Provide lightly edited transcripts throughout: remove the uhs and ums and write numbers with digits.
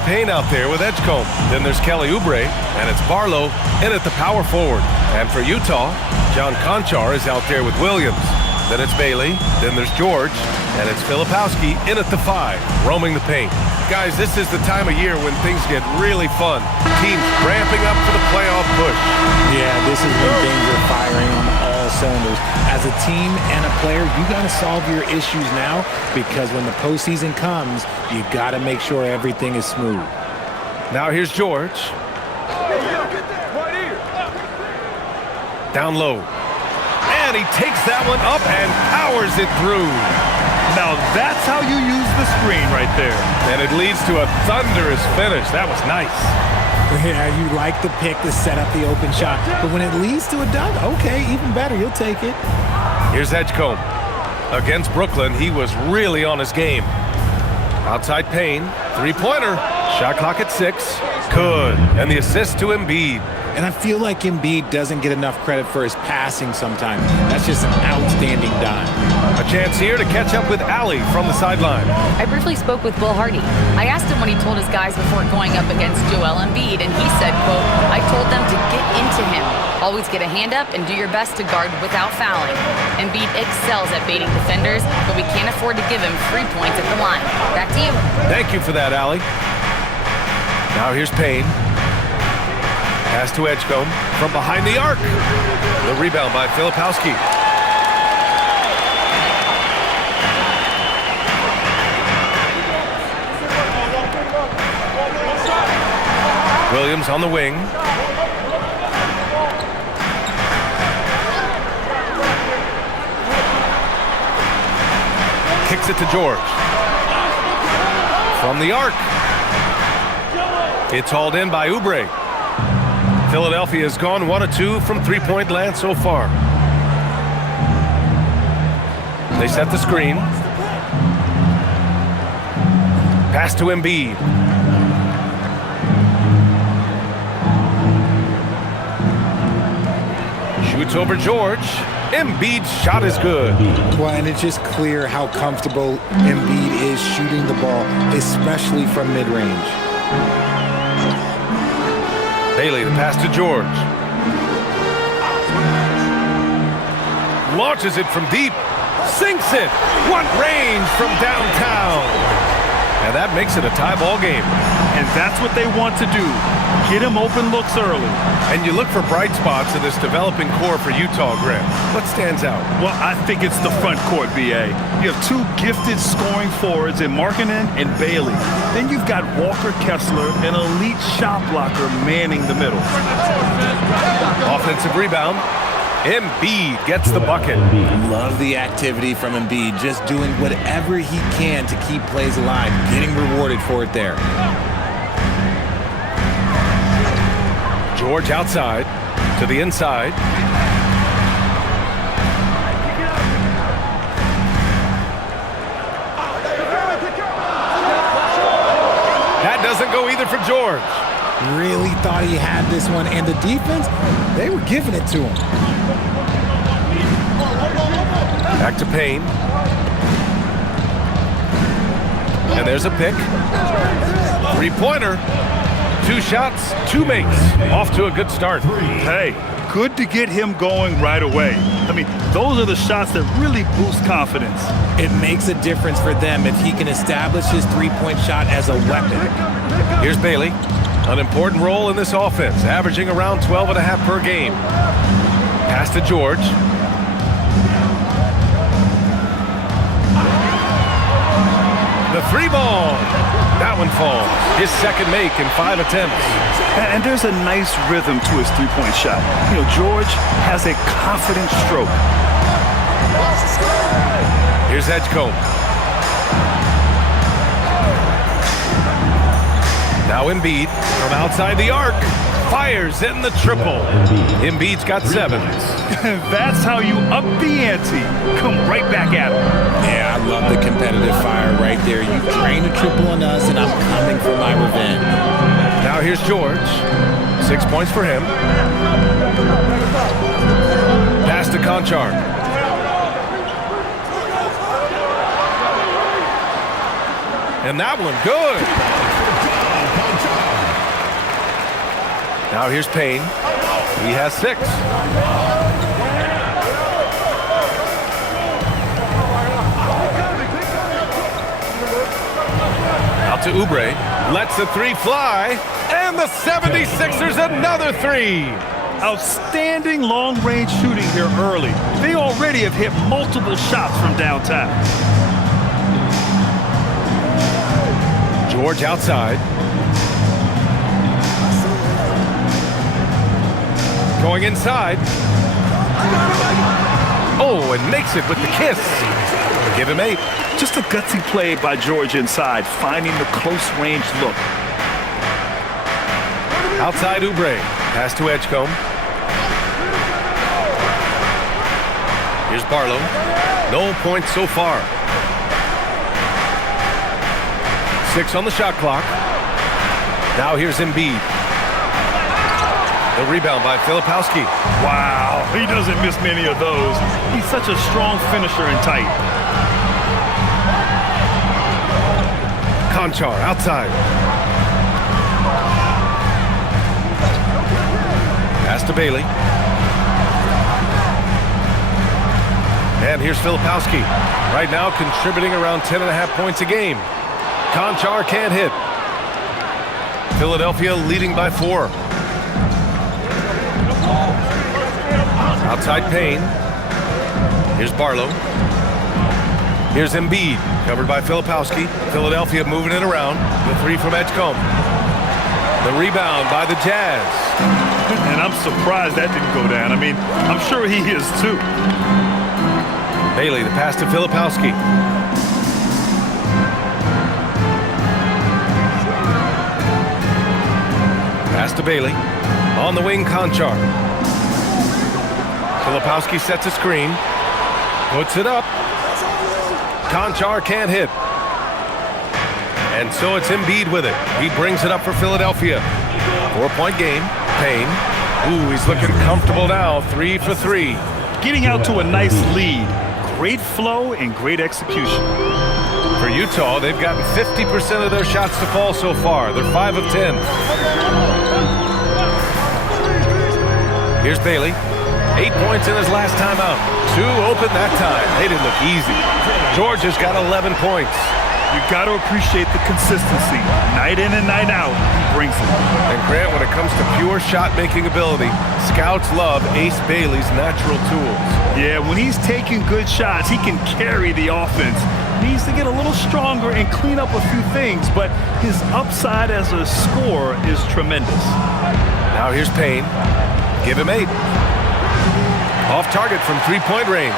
Payne out there with Edgecombe. Then there's Kelly Oubre, and it's Barlow in at the power forward. And for Utah, John Konchar is out there with Williams. Then it's Bailey, then there's George, and it's Filipowski in at the 5, roaming the paint. Guys, this is the time of year when things get really fun. Teams ramping up for the playoff push. Yeah, this is when things are firing on all cylinders. As a team and a player, you got to solve your issues now, because when the postseason comes, you got to make sure everything is smooth. Now here's George. Down low. And he takes that one up and powers it through. Now that's how you use the screen right there. And it leads to a thunderous finish. That was nice. Yeah, you like the pick to set up the open shot. But when it leads to a dunk, okay, even better. You'll take it. Here's Edgecombe. Against Brooklyn, he was really on his game. Outside Payne. Three-pointer. Shot clock at 6. Good. And the assist to Embiid. And I feel like Embiid doesn't get enough credit for his passing sometimes. That's just an outstanding dime. A chance here to catch up with Allie from the sideline. I briefly spoke with Will Hardy. I asked him what he told his guys before going up against Joel Embiid, and he said, quote, "I told them to get into him. Always get a hand up and do your best to guard without fouling. Embiid excels at baiting defenders, but we can't afford to give him free points at the line." Back to you. Thank you for that, Allie. Now here's Payne. Pass to Edgecombe from behind the arc. The rebound by Filipowski. Williams on the wing. Kicks it to George. From the arc. It's hauled in by Oubre. Philadelphia has gone 1 of 2 from three-point land so far. They set the screen. Pass to Embiid. Shoots over George. Embiid's shot is good. Well, and it's just clear how comfortable Embiid is shooting the ball, especially from mid-range. Bailey, the pass to George. Launches it from deep. Sinks it. What range from downtown. And that makes it a tie ball game. And that's what they want to do. Get him open looks early. And you look for bright spots in this developing core for Utah, Graham. What stands out? Well, I think it's the front court, B.A. You have 2 gifted scoring forwards in Markkanen and Bailey. Then you've got Walker Kessler, an elite shot blocker, manning the middle. Offensive rebound. Embiid gets the bucket. Love the activity from Embiid, just doing whatever he can to keep plays alive, getting rewarded for it there. George outside to the inside. That doesn't go either for George. Really thought he had this one, and the defense, they were giving it to him. Back to Payne. And there's a pick. Three-pointer. 2 shots, 2 makes. Off to a good start. Hey, good to get him going right away. I mean, those are the shots that really boost confidence. It makes a difference for them if he can establish his three-point shot as a weapon. Here's Bailey. An important role in this offense, averaging around 12.5 per game. Pass to George. The 3-ball. That one falls. His second make in 5 attempts. And there's a nice rhythm to his three-point shot. You know, George has a confident stroke. Here's Edgecombe. Now Embiid from outside the arc. Fires in the triple. Embiid's got 7. That's how you up the ante. Come right back at him. Yeah, I love the competitive fire right there. You drain a triple on us, and I'm coming for my revenge. Now here's George. 6 points for him. Pass to Konchar. And that one good. Now here's Payne. He has 6. Out to Oubre. Lets the 3 fly. And the 76ers another 3. Outstanding long-range shooting here early. They already have hit multiple shots from downtown. George outside. Going inside. Oh, and makes it with the kiss. Give him 8. Just a gutsy play by George inside, finding the close-range look. Outside Oubre. Pass to Edgecombe. Here's Barlow. No points so far. 6 on the shot clock. Now here's Embiid. The rebound by Filipowski. Wow, he doesn't miss many of those. He's such a strong finisher and tight. Conchar outside. Pass to Bailey. And here's Filipowski. Right now contributing around 10.5 points a game. Conchar can't hit. Philadelphia leading by 4. Outside Payne. Here's Barlow. Here's Embiid, covered by Filipowski. Philadelphia moving it around. The 3 from Edgecombe. The rebound by the Jazz. And I'm surprised that didn't go down. I mean, I'm sure he is too. Bailey, the pass to Filipowski. Pass to Bailey. On the wing, Conchar. Filipowski sets a screen. Puts it up. Conchar can't hit. And so it's Embiid with it. He brings it up for Philadelphia. 4-point game. Payne. Ooh, he's looking comfortable now. 3 for 3. Getting out to a nice lead. Great flow and great execution. For Utah, they've gotten 50% of their shots to fall so far. They're 5 of 10. Here's Bailey. 8 points in his last time out. 2 open that time. They didn't look easy. George has got 11 points. You got to appreciate the consistency. Night in and night out, he brings it. And Grant, when it comes to pure shot-making ability, scouts love Ace Bailey's natural tools. Yeah, when he's taking good shots, he can carry the offense. Needs to get a little stronger and clean up a few things, but his upside as a scorer is tremendous. Now here's Payne. Give him 8. Off target from 3-point range.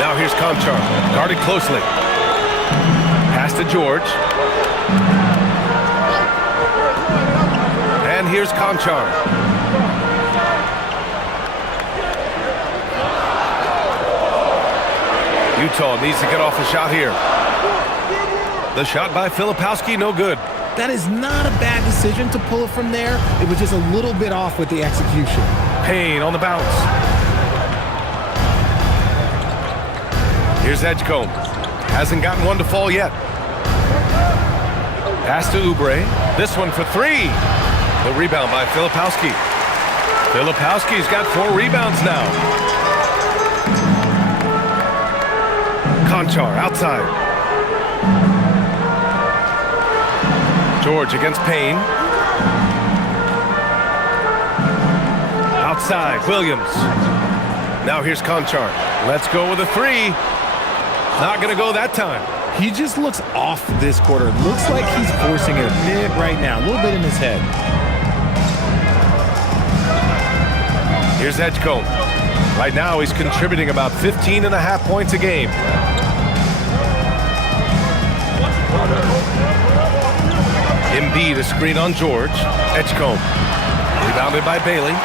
Now here's Conchar, guarded closely. Pass to George. And here's Conchar. Utah needs to get off a shot here. The shot by Filipowski, no good. That is not a bad decision to pull it from there. It was just a little bit off with the execution. Payne on the bounce. Here's Edgecombe. Hasn't gotten one to fall yet. Pass to Oubre. This one for 3. The rebound by Filipowski. Filipowski's got 4 rebounds now. Conchar outside. George against Payne. Outside, Williams. Now here's Conchar. Let's go with a 3. Not going to go that time. He just looks off this quarter. Looks like he's forcing it a bit right now. A little bit in his head. Here's Edgecombe. Right now he's contributing about 15.5 points a game. Embiid, a screen on George. Edgecombe. Rebounded by Bailey.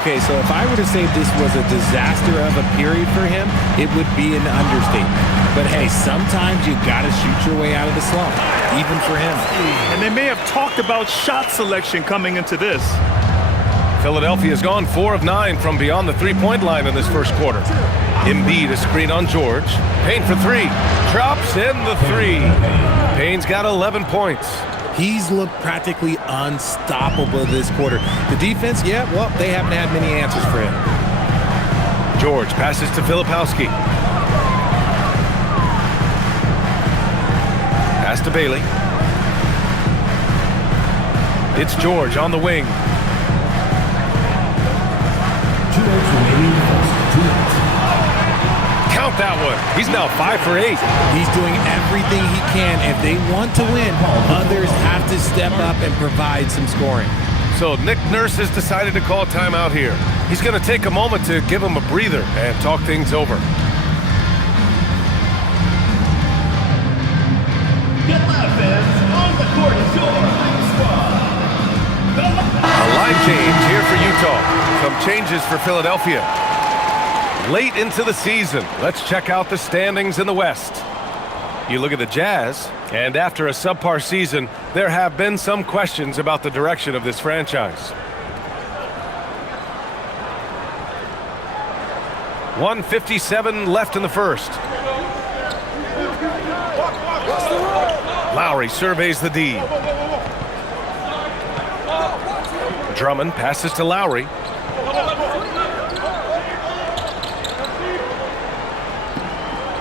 Okay, so if I were to say this was a disaster of a period for him, it would be an understatement. But hey, sometimes you got to shoot your way out of the slump, even for him. And they may have talked about shot selection coming into this. Philadelphia's gone 4 of 9 from beyond the 3-point line in this first quarter. Embiid, a screen on George. Payne for 3. Drops in the 3. Payne's got 11 points. He's looked practically unstoppable this quarter. The defense, yeah, well, they haven't had many answers for him. George passes to Filipowski. Pass to Bailey. It's George on the wing. Count that one. He's now 5 for 8. He's doing everything he can. If they want to win, others have to step up and provide some scoring. So Nick Nurse has decided to call timeout here. He's going to take a moment to give him a breather and talk things over. Get loud, fans. On the court is your Lynx squad. A line change here for Utah. Some changes for Philadelphia. Late into the season, let's check out the standings in the West. You look at the Jazz, and after a subpar season, there have been some questions about the direction of this franchise. 1:57 left in the first. Lowry surveys the D. Drummond passes to Lowry.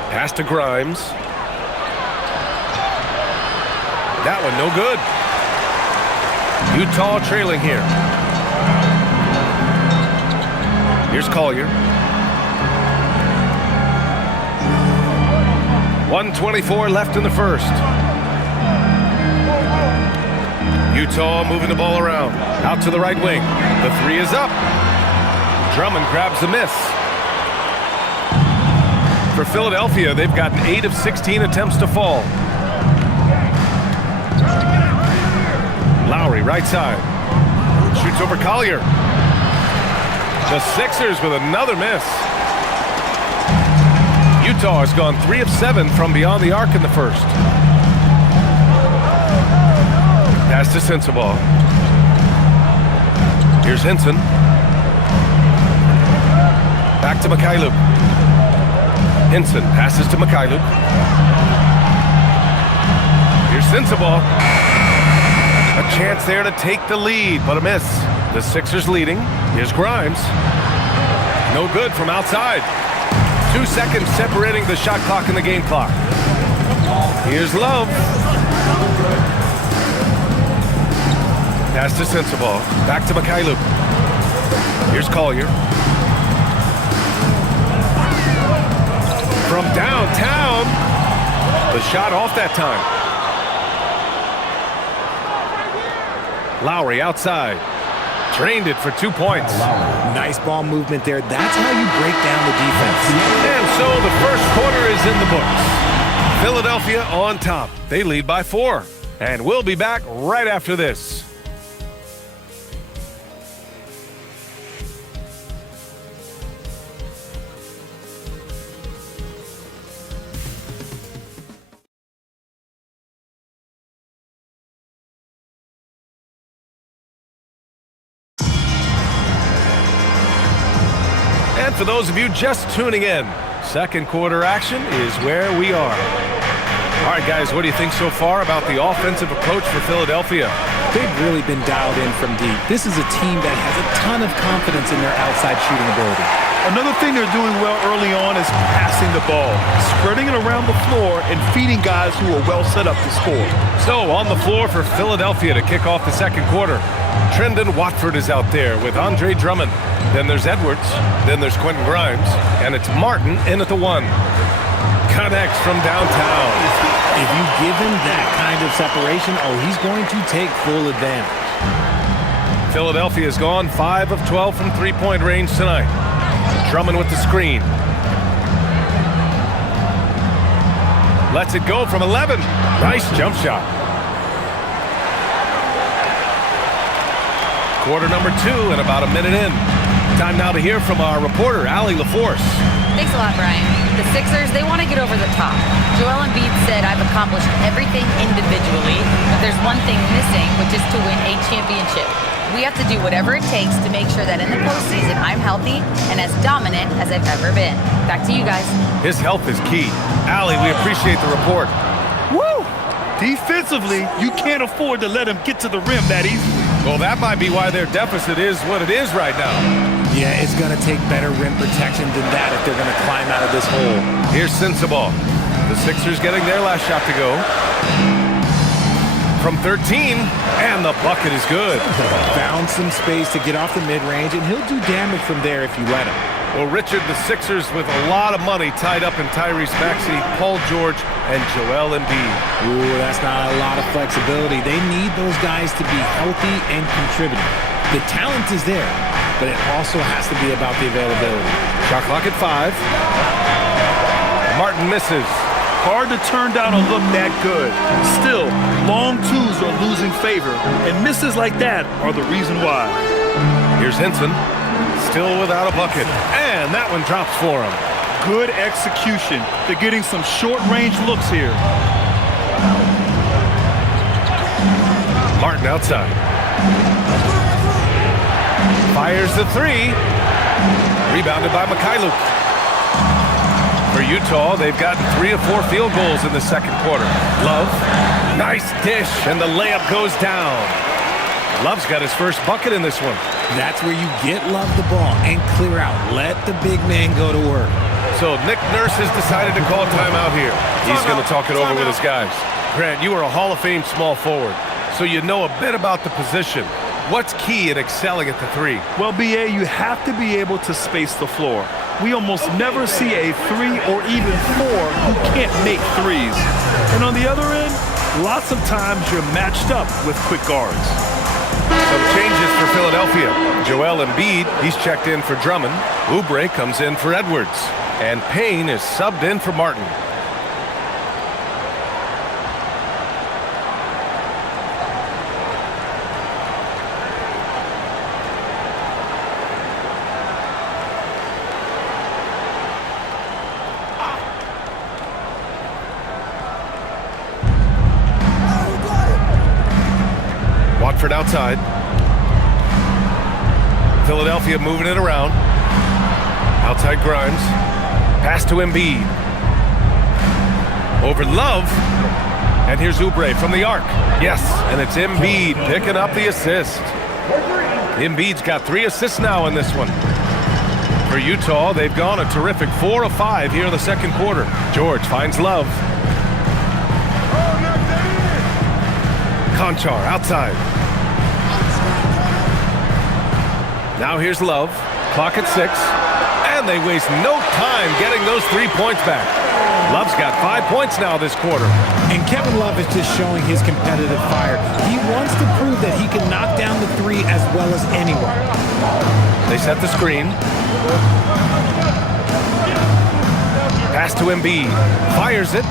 Pass to Grimes. That one no good. Utah trailing here. Here's Collier. 1:24 left in the first. Utah moving the ball around. Out to the right wing. The three is up. Drummond grabs the miss. For Philadelphia, they've gotten 8 of 16 attempts to fall. Lowry, right side. Shoots over Collier. The Sixers with another miss. Utah has gone 3 of 7 from beyond the arc in the first. Pass to Sensabaugh. Here's Henson. Back to Mikhailuk. Henson passes to Mikhailuk. Here's Sensabaugh. A chance there to take the lead, but a miss. The Sixers leading. Here's Grimes. No good from outside. 2 seconds separating the shot clock and the game clock. Here's Love. Pass to Sensabaugh. Back to Mikhailuk. Here's Collier. From downtown. The shot off that time. Lowry outside. Drained it for 2 points. Nice ball movement there. That's how you break down the defense. And so the first quarter is in the books. Philadelphia on top. They lead by 4. And we'll be back right after this. And for those of you just tuning in, second quarter action is where we are. All right, guys, what do you think so far about the offensive approach for Philadelphia? They've really been dialed in from deep. This is a team that has a ton of confidence in their outside shooting ability. Another thing they're doing well early on is passing the ball, spreading it around the floor and feeding guys who are well set up to score. So on the floor for Philadelphia to kick off the second quarter, Trendon Watford is out there with Andre Drummond. Then there's Edwards. Then there's Quentin Grimes. And it's Martin in at the 1. Connects from downtown. If you give him that kind of separation, he's going to take full advantage. Philadelphia has gone 5 of 12 from three-point range tonight. Drummond with the screen. Lets it go from 11. Nice jump shot. Quarter number 2 and about a minute in. Time now to hear from our reporter, Allie LaForce. Thanks a lot, Brian. The Sixers, they want to get over the top. Joel Embiid said, I've accomplished everything individually, but there's one thing missing, which is to win a championship. We have to do whatever it takes to make sure that in the postseason I'm healthy and as dominant as I've ever been. Back to you guys. His health is key. Allie, we appreciate the report. Woo! Defensively, you can't afford to let him get to the rim that easily. Well, that might be why their deficit is what it is right now. Yeah, it's going to take better rim protection than that if they're going to climb out of this hole. Here's Sensabaugh. The Sixers getting their last shot to go. From 13, and the bucket is good. Found some space to get off the mid-range, and he'll do damage from there if you let him. Well, Richard, the Sixers with a lot of money tied up in Tyrese Maxey, Paul George, and Joel Embiid. Ooh, that's not a lot of flexibility. They need those guys to be healthy and contributing. The talent is there, but it also has to be about the availability. Shot clock at 5. Martin misses. Hard to turn down a look that good. Still, long twos are losing favor, and misses like that are the reason why. Here's Henson, still without a bucket, and that one drops for him. Good execution. They're getting some short-range looks here. Martin outside. Fires the 3. Rebounded by Mikhailuk. For Utah, they've gotten 3 of 4 field goals in the second quarter. Love, nice dish, and the layup goes down. Love's got his first bucket in this one. That's where you get Love the ball and clear out. Let the big man go to work. So Nick Nurse has decided to call timeout here. He's going to talk it over with his guys. Grant, you are a Hall of Fame small forward, so you know a bit about the position. What's key in excelling at the 3? Well, B.A., you have to be able to space the floor. We almost never see a 3 or even 4 who can't make threes. And on the other end, lots of times you're matched up with quick guards. Some changes for Philadelphia. Joel Embiid, he's checked in for Drummond. Oubre comes in for Edwards. And Payne is subbed in for Martin. Watford outside. Philadelphia moving it around. Outside Grimes. Pass to Embiid. Over Love. And here's Oubre from the arc. Yes, and it's Embiid picking up the assist. Embiid's got 3 assists now in this one. For Utah, they've gone a terrific 4 of 5 here in the second quarter. George finds Love. Conchar outside. Now here's Love. Clock at 6. And they waste no time getting those 3 points back. Love's got 5 points now this quarter. And Kevin Love is just showing his competitive fire. He wants to prove that he can knock down the 3 as well as anyone. They set the screen. Pass to Embiid. Fires it.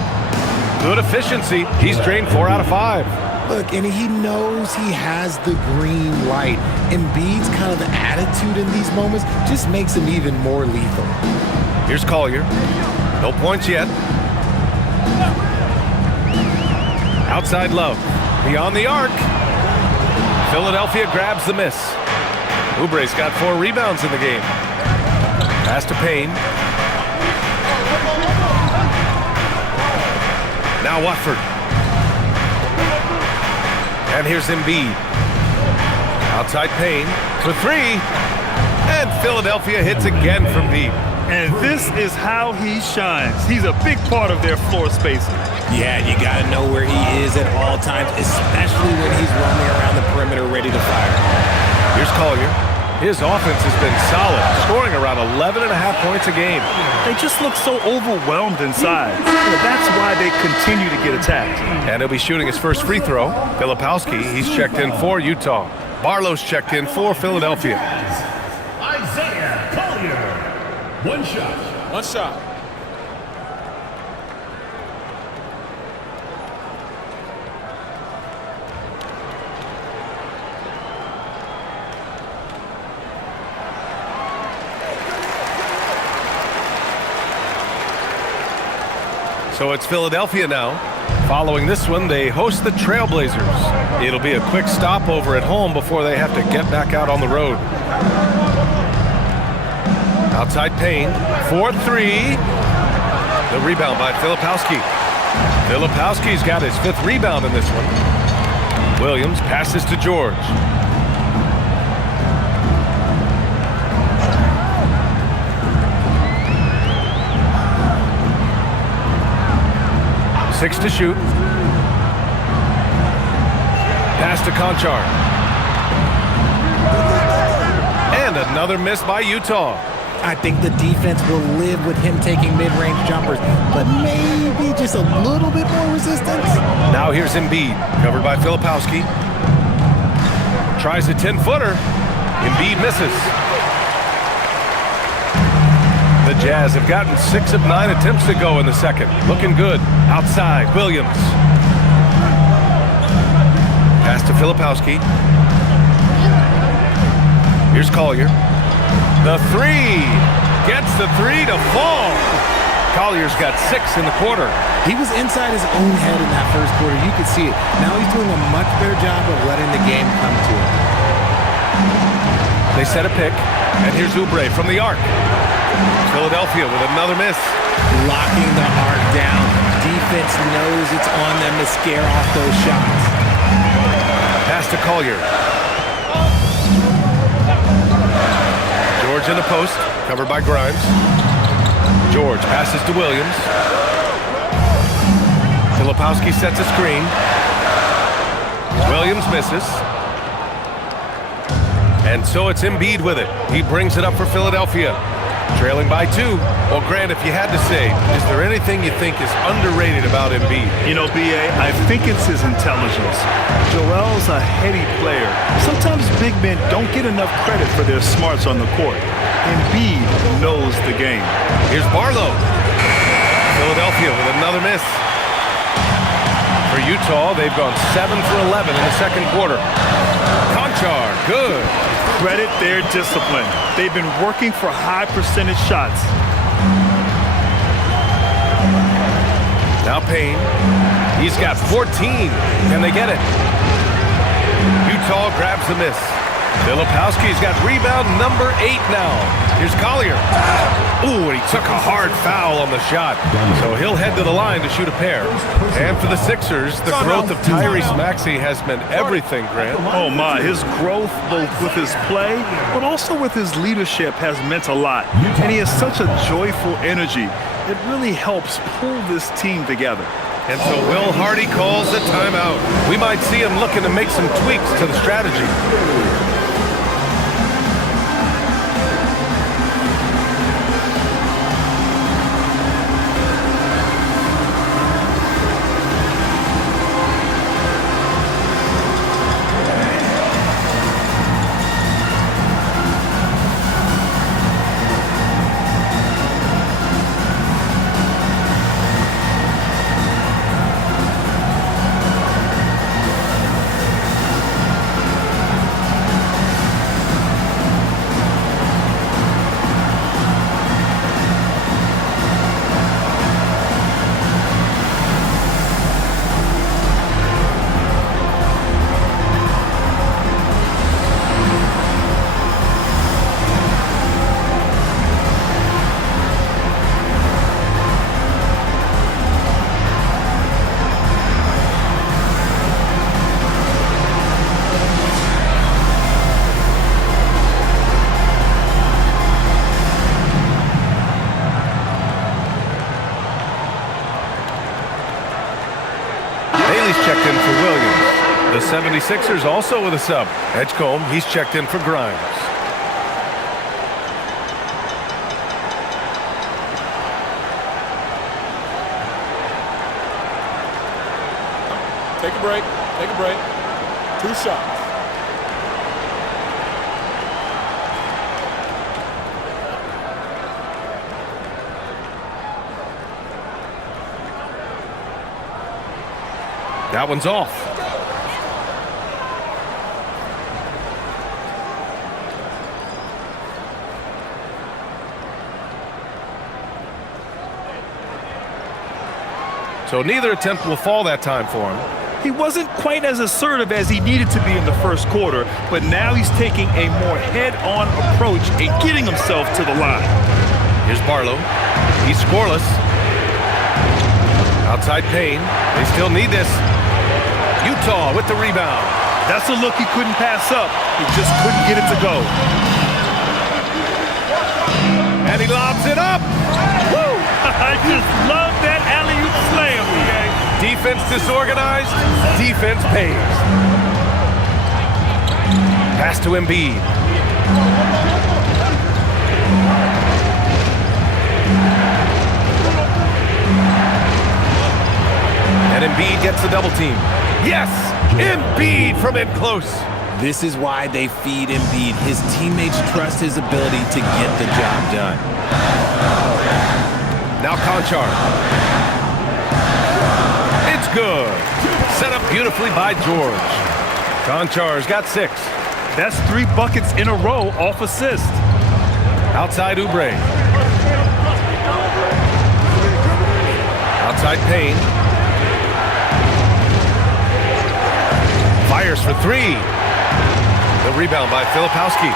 Good efficiency. He's drained 4 out of 5. Look, and he knows he has the green light. Embiid's kind of attitude in these moments just makes him even more lethal. Here's Collier. No points yet. Outside Love. Beyond the arc. Philadelphia grabs the miss. Oubre's got 4 rebounds in the game. Pass to Payne. Now Watford. And here's Embiid. Outside Payne for 3. And Philadelphia hits again from deep. And this is how he shines. He's a big part of their floor spacing. Yeah, you got to know where he is at all times, especially when he's roaming around the perimeter ready to fire. Here's Collier. His offense has been solid, scoring around 11.5 points a game. They just look so overwhelmed inside. That's why they continue to get attacked. And he'll be shooting his first free throw. Filipowski, he's checked in for Utah. Barlow's checked in for Philadelphia. Isaiah Collier. 1 shot. 1 shot. So it's Philadelphia now. Following this one, they host the Trailblazers. It'll be a quick stopover at home before they have to get back out on the road. Outside Payne, 4-3. The rebound by Filipowski. Filipowski's got his 5th rebound in this one. Williams passes to George. Six to shoot. Pass to Conchar. And another miss by Utah. I think the defense will live with him taking mid-range jumpers, but maybe just a little bit more resistance. Now here's Embiid, covered by Filipowski. Tries a 10-footer. Embiid misses. The Jazz have gotten 6 of 9 attempts to go in the second. Looking good. Outside, Williams. Pass to Filipowski. Here's Collier. The 3. Gets the 3 to fall. Collier's got 6 in the quarter. He was inside his own head in that first quarter. You could see it. Now he's doing a much better job of letting the game come to him. They set a pick, and here's Oubre from the arc. Philadelphia with another miss. Locking the arc down. Defense knows it's on them to scare off those shots. Pass to Collier. George in the post, covered by Grimes. George passes to Williams. Filipowski sets a screen. Williams misses. And so it's Embiid with it. He brings it up for Philadelphia. Trailing by 2. Well, Grant, if you had to say, is there anything you think is underrated about Embiid? You know, B.A., I think it's his intelligence. Joel's a heady player. Sometimes big men don't get enough credit for their smarts on the court. Embiid knows the game. Here's Barlow. Philadelphia with another miss. For Utah, they've gone 7 for 11 in the second quarter. Conchar, good. Credit their discipline. They've been working for high percentage shots. Now Payne. He's got 14. Can they get it? Utah grabs the miss. Filipowski's got rebound number 8 now. Here's Collier. Ooh, and he took a hard foul on the shot. So he'll head to the line to shoot a pair. And for the Sixers, the growth of Tyrese Maxey has meant everything, Grant. Oh my, his growth both with his play, but also with his leadership has meant a lot. And he has such a joyful energy. It really helps pull this team together. And so Will Hardy calls the timeout. We might see him looking to make some tweaks to the strategy. Checked in for Williams. The 76ers also with a sub. Edgecombe, he's checked in for Grimes. Take a break. Take a break. 2 shots. That one's off. So neither attempt will fall that time for him. He wasn't quite as assertive as he needed to be in the first quarter, but now he's taking a more head-on approach and getting himself to the line. Here's Barlow. He's scoreless. Outside Payne. They still need this. Utah with the rebound. That's a look he couldn't pass up. He just couldn't get it to go. And he lobs it up. Woo! I just love that alley-oop slam, okay? Defense disorganized. Defense pays. Pass to Embiid. And Embiid gets the double team. Yes! Embiid from in close. This is why they feed Embiid. His teammates trust his ability to get the job done. Now Conchar. It's good. Set up beautifully by George. Conchar's got 6. That's 3 buckets in a row off assist. Outside Oubre. Outside Payne. Fires for 3. The rebound by Filipowski.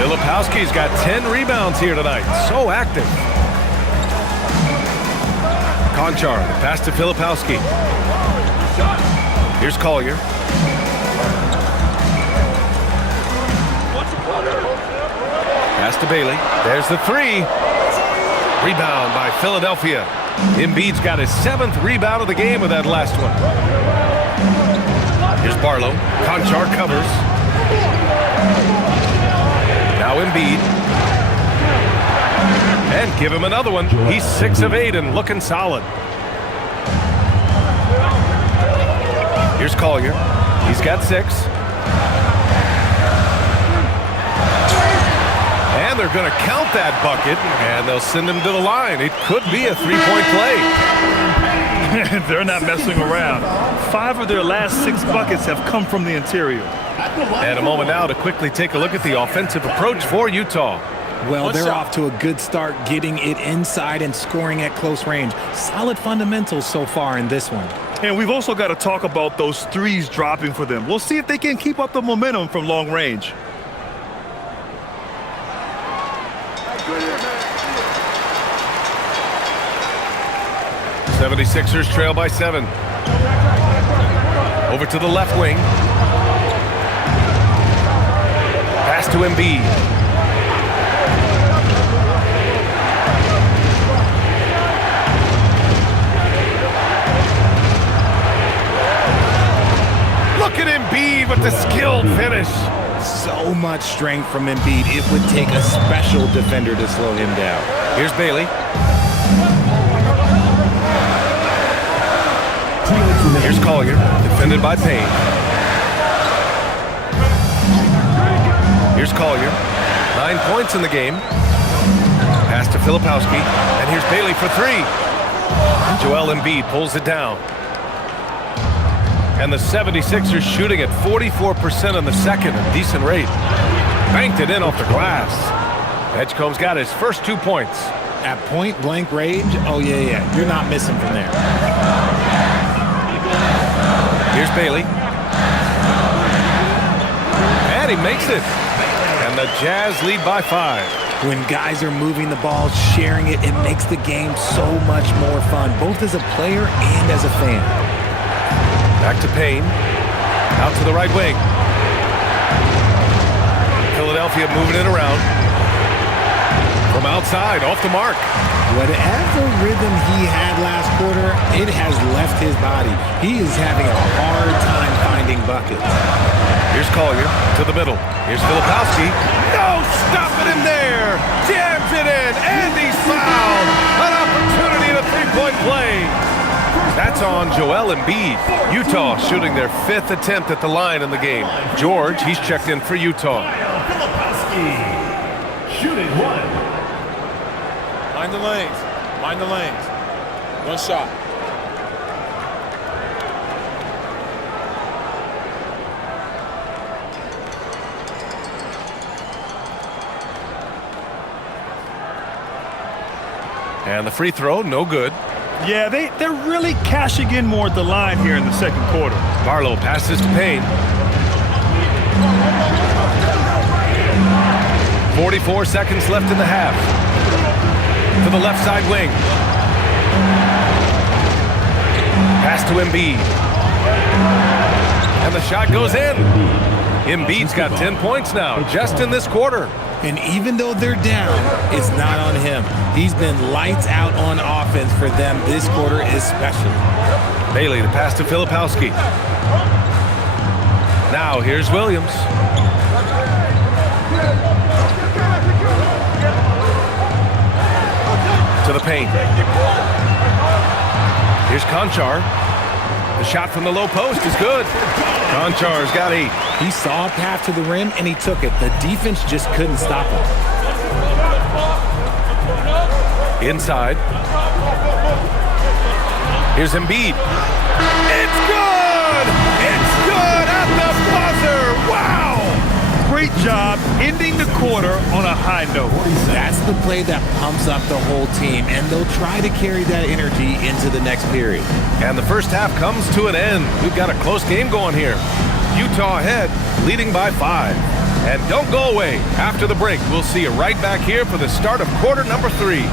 Filipowski's got 10 rebounds here tonight. So active. Conchar, pass to Filipowski. Here's Collier. Pass to Bailey. There's the 3. Rebound by Philadelphia. Embiid's got his 7th rebound of the game with that last one. Here's Barlow. Conchar covers. Now Embiid. And give him another one. He's 6 of 8 and looking solid. Here's Collier. He's got 6. And they're going to count that bucket, and they'll send him to the line. It could be a 3-point play. They're not messing around. 5 of their last 6 buckets have come from the interior. And a moment now to quickly take a look at the offensive approach for Utah. Well, they're off to a good start getting it inside and scoring at close range. Solid fundamentals so far in this one. And we've also got to talk about those threes dropping for them. We'll see if they can keep up the momentum from long range. The 76ers trail by 7. Over to the left wing. Pass to Embiid. Look at Embiid with the skilled finish. So much strength from Embiid. It would take a special defender to slow him down. Here's Bailey. Here's Collier, defended by Payne. Here's Collier. 9 points in the game. Pass to Filipowski. And here's Bailey for 3. And Joel Embiid pulls it down. And the 76ers shooting at 44% in the second, a decent rate. Banked it in off the glass. Edgecombe's got his first 2 points. At point-blank range, oh, yeah. You're not missing from there. Here's Bailey. And he makes it. And the Jazz lead by 5. When guys are moving the ball, sharing it, it makes the game so much more fun, both as a player and as a fan. Back to Payne. Out to the right wing. Philadelphia moving it around. From outside, off the mark. Whatever rhythm he had last quarter, it has left his body. He is having a hard time finding buckets. Here's Collier to the middle. Here's Filipowski. No stopping him there. Jams it in, and he's fouled. An opportunity to 3-point play. That's on Joel Embiid. Utah shooting their 5th attempt at the line in the game. George, he's checked in for Utah. Shooting 1. Mind the lanes. Mind the lanes. 1 shot. And the free throw, no good. Yeah, they're really cashing in more at the line here in the second quarter. Barlow passes to Payne. 44 seconds left in the half. To the left side wing. Pass to Embiid. And the shot goes in. Embiid's got 10 points now, just in this quarter. And even though they're down, it's not on him. He's been lights out on offense for them this quarter especially. Bailey, the pass to Filipowski. Now here's Williams. To the paint. Here's Conchar. The shot from the low post is good. Conchar's got 8. He saw a path to the rim, and he took it. The defense just couldn't stop him. Inside. Here's Embiid. It's good! It's good at the buzzer! Wow! Great job ending the quarter on a high note. That's the play that pumps up the whole team, and they'll try to carry that energy into the next period. And the first half comes to an end. We've got a close game going here. Utah ahead, leading by 5. And don't go away. After the break, we'll see you right back here for the start of quarter number 3.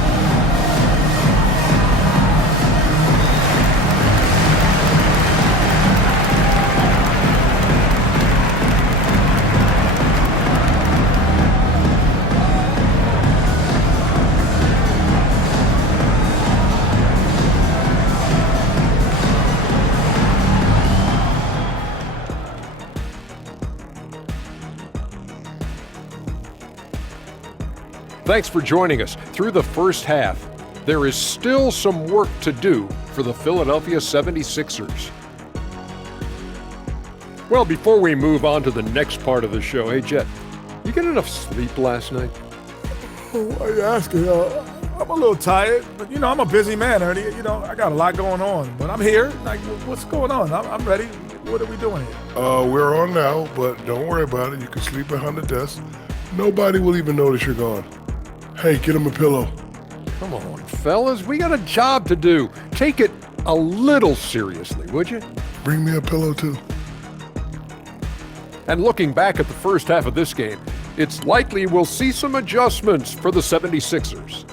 Thanks for joining us through the first half. There is still some work to do for the Philadelphia 76ers. Well, before we move on to the next part of the show, hey, Jet, you get enough sleep last night? Why are you asking? I'm a little tired, but, I'm a busy man, Ernie. I got a lot going on, but I'm here. Like, what's going on? I'm ready. What are we doing here? We're on now, but don't worry about it. You can sleep behind the desk. Nobody will even notice you're gone. Hey, get him a pillow. Come on, fellas. We got a job to do. Take it a little seriously, would you? Bring me a pillow, too. And looking back at the first half of this game, it's likely we'll see some adjustments for the 76ers.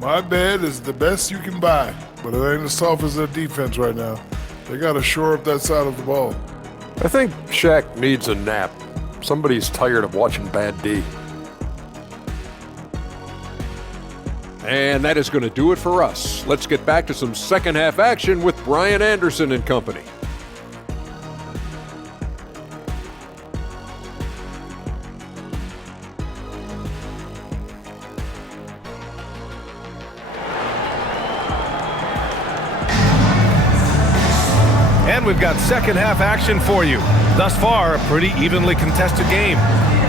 My bed is the best you can buy, but it ain't as soft as their defense right now. They got to shore up that side of the ball. I think Shaq needs a nap. Somebody's tired of watching Bad D. And that is going to do it for us. Let's get back to some second half action with Brian Anderson and company. And we've got second half action for you. Thus far, a pretty evenly contested game.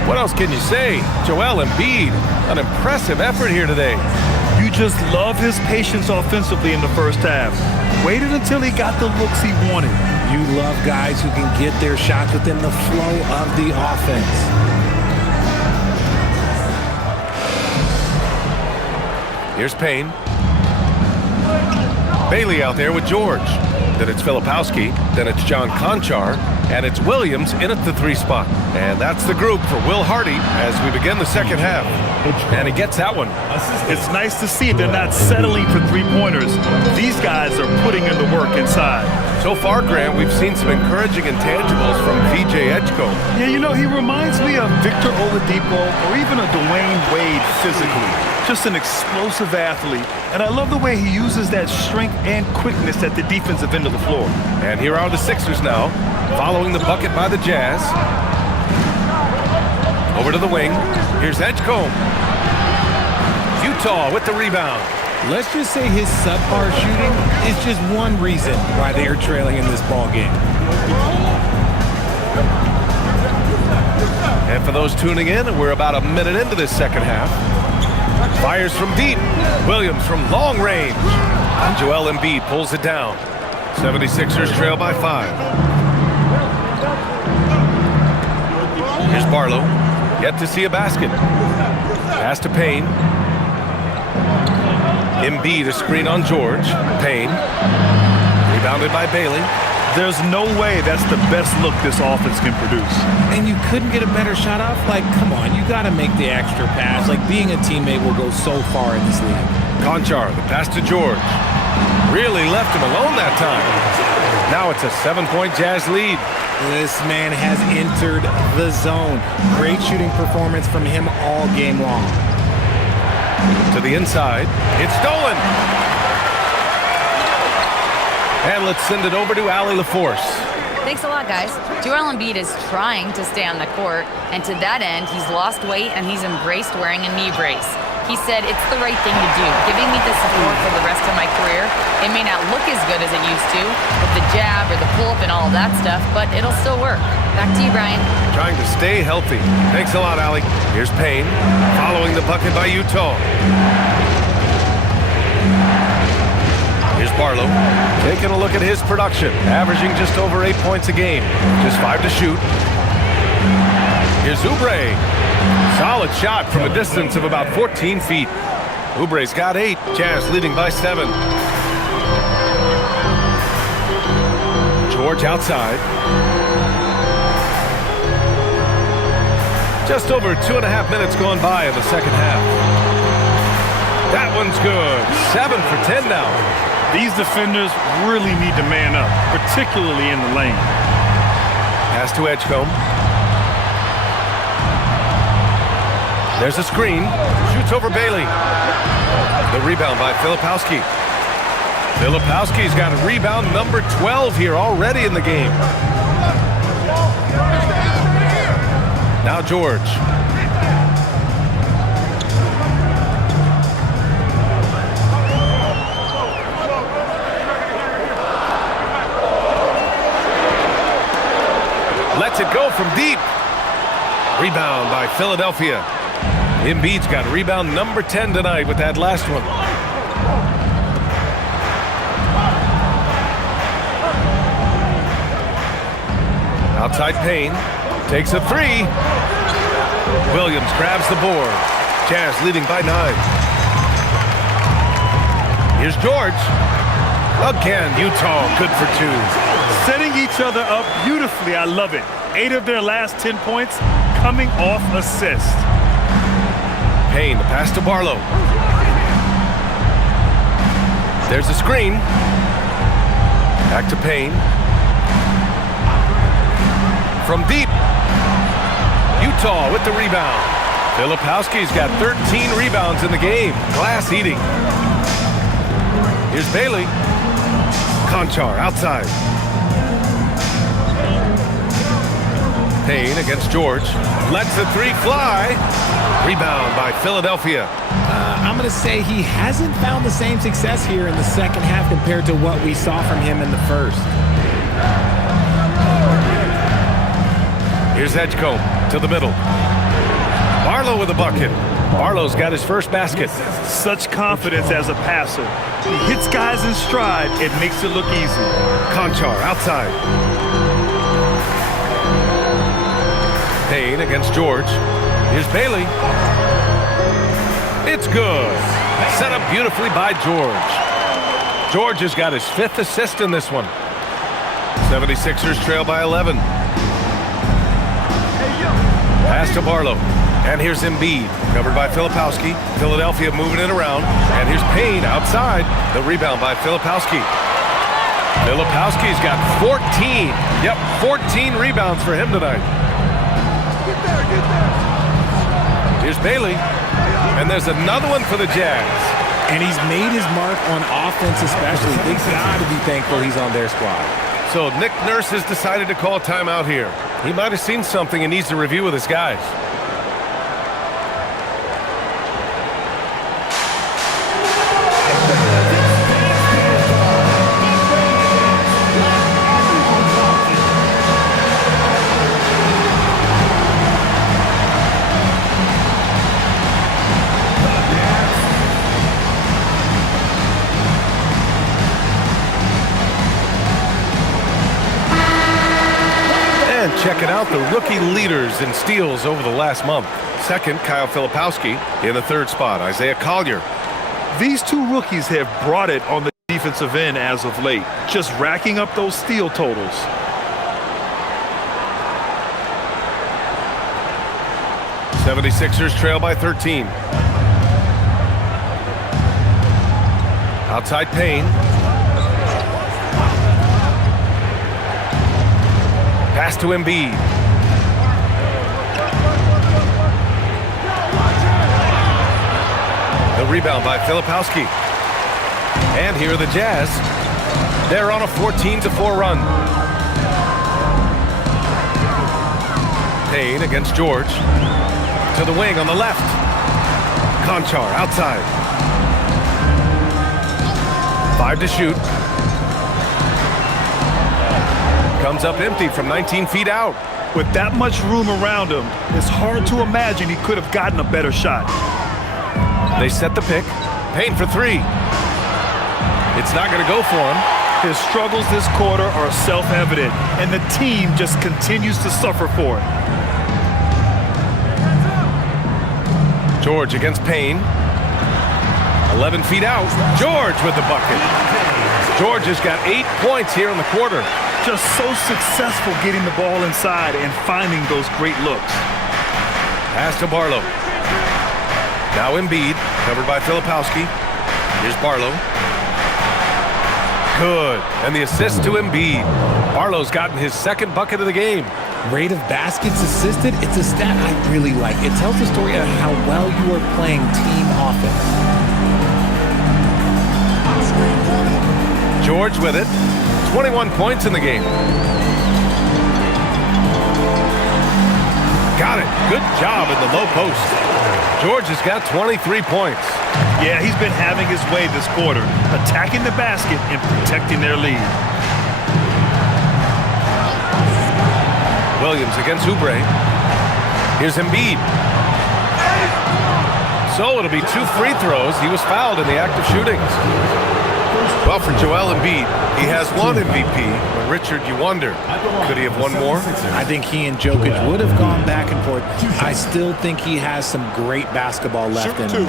What else can you say? Joel Embiid, an impressive effort here today. You just love his patience offensively in the first half. Waited until he got the looks he wanted. You love guys who can get their shots within the flow of the offense. Here's Payne. Bailey out there with George. Then it's Filipowski. Then it's John Conchar. And it's Williams in at the 3 spot. And that's the group for Will Hardy as we begin the second half. And he gets that one. It's nice to see they're not settling for 3-pointers. These guys are putting in the work inside. So far, Grant, we've seen some encouraging intangibles from VJ Edgecombe. Yeah, he reminds me of Victor Oladipo or even a Dwayne Wade physically. Just an explosive athlete. And I love the way he uses that strength and quickness at the defensive end of the floor. And here are the Sixers now, following the bucket by the Jazz. Over to the wing. Here's Edgecombe. Utah with the rebound. Let's just say his subpar shooting is just one reason why they are trailing in this ball game. And for those tuning in, we're about a minute into this second half. Fires from deep. Williams from long range. And Joel Embiid pulls it down. 76ers trail by 5. Here's Barlow. Yet to see a basket. Pass to Payne. Embiid, a screen on George. Payne. Rebounded by Bailey. There's no way that's the best look this offense can produce. And you couldn't get a better shot off? Like, come on, you got to make the extra pass. Like, being a teammate will go so far in this league. Conchar, the pass to George. Really left him alone that time. Now it's a 7-point Jazz lead. This man has entered the zone. Great shooting performance from him all game long. To the inside. It's stolen. And let's send it over to Allie LaForce. Thanks a lot, guys. Joel Embiid is trying to stay on the court, and to that end, he's lost weight and he's embraced wearing a knee brace. He said, it's the right thing to do, giving me the support for the rest of my career. It may not look as good as it used to, with the jab or the pull-up and all that stuff, but it'll still work. Back to you, Brian. Trying to stay healthy. Thanks a lot, Allie. Here's Payne, following the bucket by Utah. Here's Barlow, taking a look at his production, averaging just over 8 points a game, just 5 to shoot. Here's Oubre. Solid shot from a distance of about 14 feet. Oubre's got 8. Jazz leading by 7. George outside. Just over 2.5 minutes gone by in the second half. That one's good. 7 for 10 now. These defenders really need to man up, particularly in the lane. Pass to Edgecombe. There's a screen. Shoots over Bailey. The rebound by Filipowski. Filipowski's got a rebound number 12 here already in the game. Now George. Lets it go from deep. Rebound by Philadelphia. Embiid's got rebound number 10 tonight with that last one. Outside Payne. Takes a 3. Williams grabs the board. Jazz leading by 9. Here's George. Again, Utah good for 2. Setting each other up beautifully. I love it. 8 of their last 10 points coming off assist. Payne, the pass to Barlow. There's a screen. Back to Payne. From deep. Utah with the rebound. Filipowski's got 13 rebounds in the game. Glass eating. Here's Bailey. Conchar outside. Payne against George. Lets the 3 fly. Rebound by Philadelphia. I'm going to say he hasn't found the same success here in the second half compared to what we saw from him in the first. Here's Edgecombe to the middle. Barlow with a bucket. Barlow's got his first basket. Such confidence as a passer. He hits guys in stride. It makes it look easy. Conchar outside. Payne against George. Here's Bailey. It's good. Set up beautifully by George. George has got his 5th assist in this one. 76ers trail by 11. Pass to Barlow. And here's Embiid, covered by Filipowski. Philadelphia moving it around. And here's Payne outside. The rebound by Filipowski. Filipowski's got 14. Yep, 14 rebounds for him tonight. Here's Bailey. And there's another one for the Jazz. And he's made his mark on offense especially. They've got to be thankful he's on their squad. So Nick Nurse has decided to call timeout here. He might have seen something and needs to review with his guys. Checking out the rookie leaders in steals over the last month. Second, Kyle Filipowski. In the 3rd spot, Isaiah Collier. These 2 rookies have brought it on the defensive end as of late, just racking up those steal totals. '76ers trail by 13. Outside Payne. Pass to Embiid. The rebound by Filipowski. And here are the Jazz. They're on a 14-4 run. Payne against George. To the wing on the left. Conchar outside. 5 to shoot. Comes up empty from 19 feet out. With that much room around him, it's hard to imagine he could have gotten a better shot. They set the pick. Payne for 3. It's not going to go for him. His struggles this quarter are self-evident, and the team just continues to suffer for it. George against Payne. 11 feet out. George with the bucket. George has got 8 points here in the quarter. Just so successful getting the ball inside and finding those great looks. Pass to Barlow. Now Embiid, covered by Filipowski. Here's Barlow. Good. And the assist to Embiid. Barlow's gotten his second bucket of the game. Rate of baskets assisted, it's a stat I really like. It tells the story of how well you are playing team offense. George with it. 21 points in the game. Got it. Good job in the low post. George has got 23 points. Yeah, he's been having his way this quarter, attacking the basket and protecting their lead. Williams against Oubre. Here's Embiid. So it'll be 2 free throws. He was fouled in the act of shooting. Well, for Joel Embiid, he has 1 MVP. But Richard, you wonder, could he have won more? I think he and Jokic would have gone back and forth. I still think he has some great basketball left in him.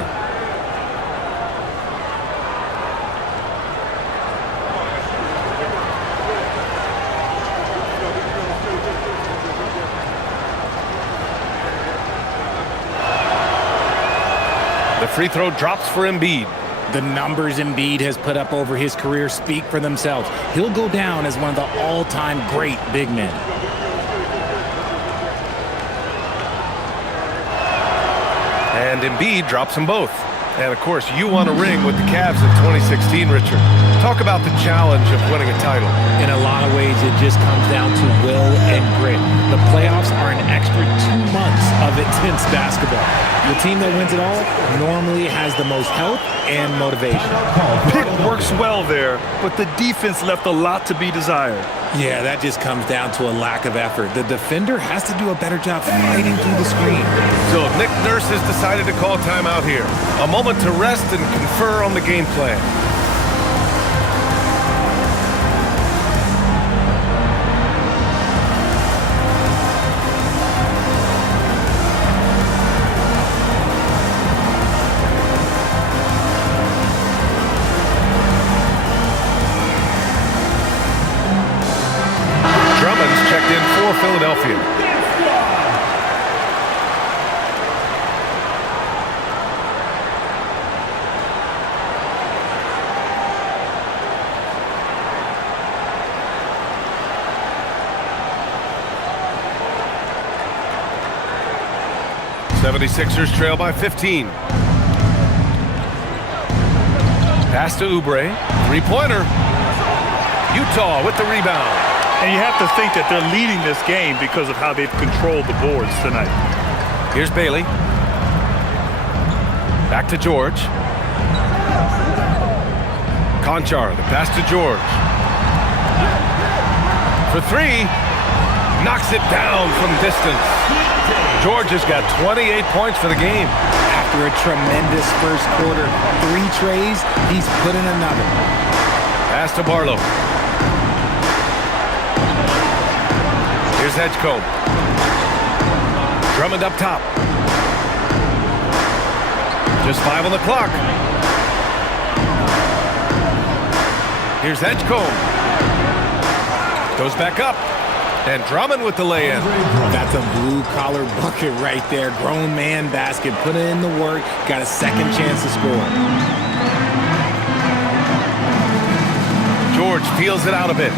The free throw drops for Embiid. The numbers Embiid has put up over his career speak for themselves. He'll go down as one of the all-time great big men. And Embiid drops them both. And, of course, you won a ring with the Cavs in 2016, Richard. Talk about the challenge of winning a title. In a lot of ways, it just comes down to will and grit. The playoffs are an extra 2 months of intense basketball. The team that wins it all normally has the most health and motivation. Pick works well there, but the defense left a lot to be desired. Yeah, that just comes down to a lack of effort. The defender has to do a better job fighting through the screen. So Nick Nurse has decided to call timeout here. A moment to rest and confer on the game plan. Checked in for Philadelphia. '76ers trail by 15. Pass to Oubre. 3-pointer. Utah with the rebound. And you have to think that they're leading this game because of how they've controlled the boards tonight. Here's Bailey. Back to George. Conchar, the pass to George. For 3. Knocks it down from distance. George has got 28 points for the game. After a tremendous first quarter, 3 trays, he's put in another. Pass to Barlow. Here's Edgecombe. Drummond up top. Just 5 on the clock. Here's Edgecombe. Goes back up. And Drummond with the lay-in. That's a blue-collar bucket right there. Grown man basket. Put in the work. Got a second chance to score. George peels it out a bit.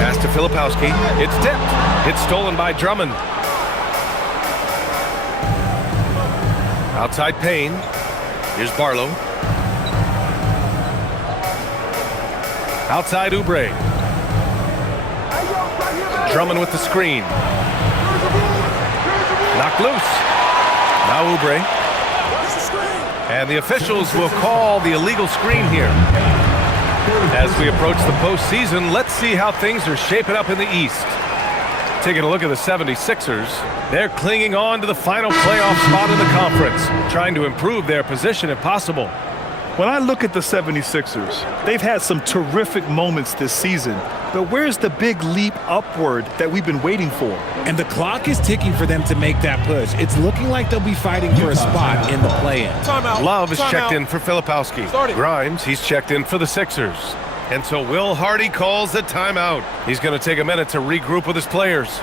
Pass to Filipowski. It's tipped. It's stolen by Drummond. Outside Payne. Here's Barlow. Outside Oubre. Drummond with the screen. Knocked loose. Now Oubre. And the officials will call the illegal screen here. As we approach the postseason, let's see how things are shaping up in the East. Taking a look at the 76ers, they're clinging on to the final playoff spot in the conference, trying to improve their position if possible. When I look at the 76ers, they've had some terrific moments this season, but where's the big leap upward that we've been waiting for? And the clock is ticking for them to make that push. It's looking like they'll be fighting for a spot in the play-in. Love is checked in for Filipowski. Grimes, he's checked in for the Sixers. And so Will Hardy calls the timeout. He's going to take a minute to regroup with his players.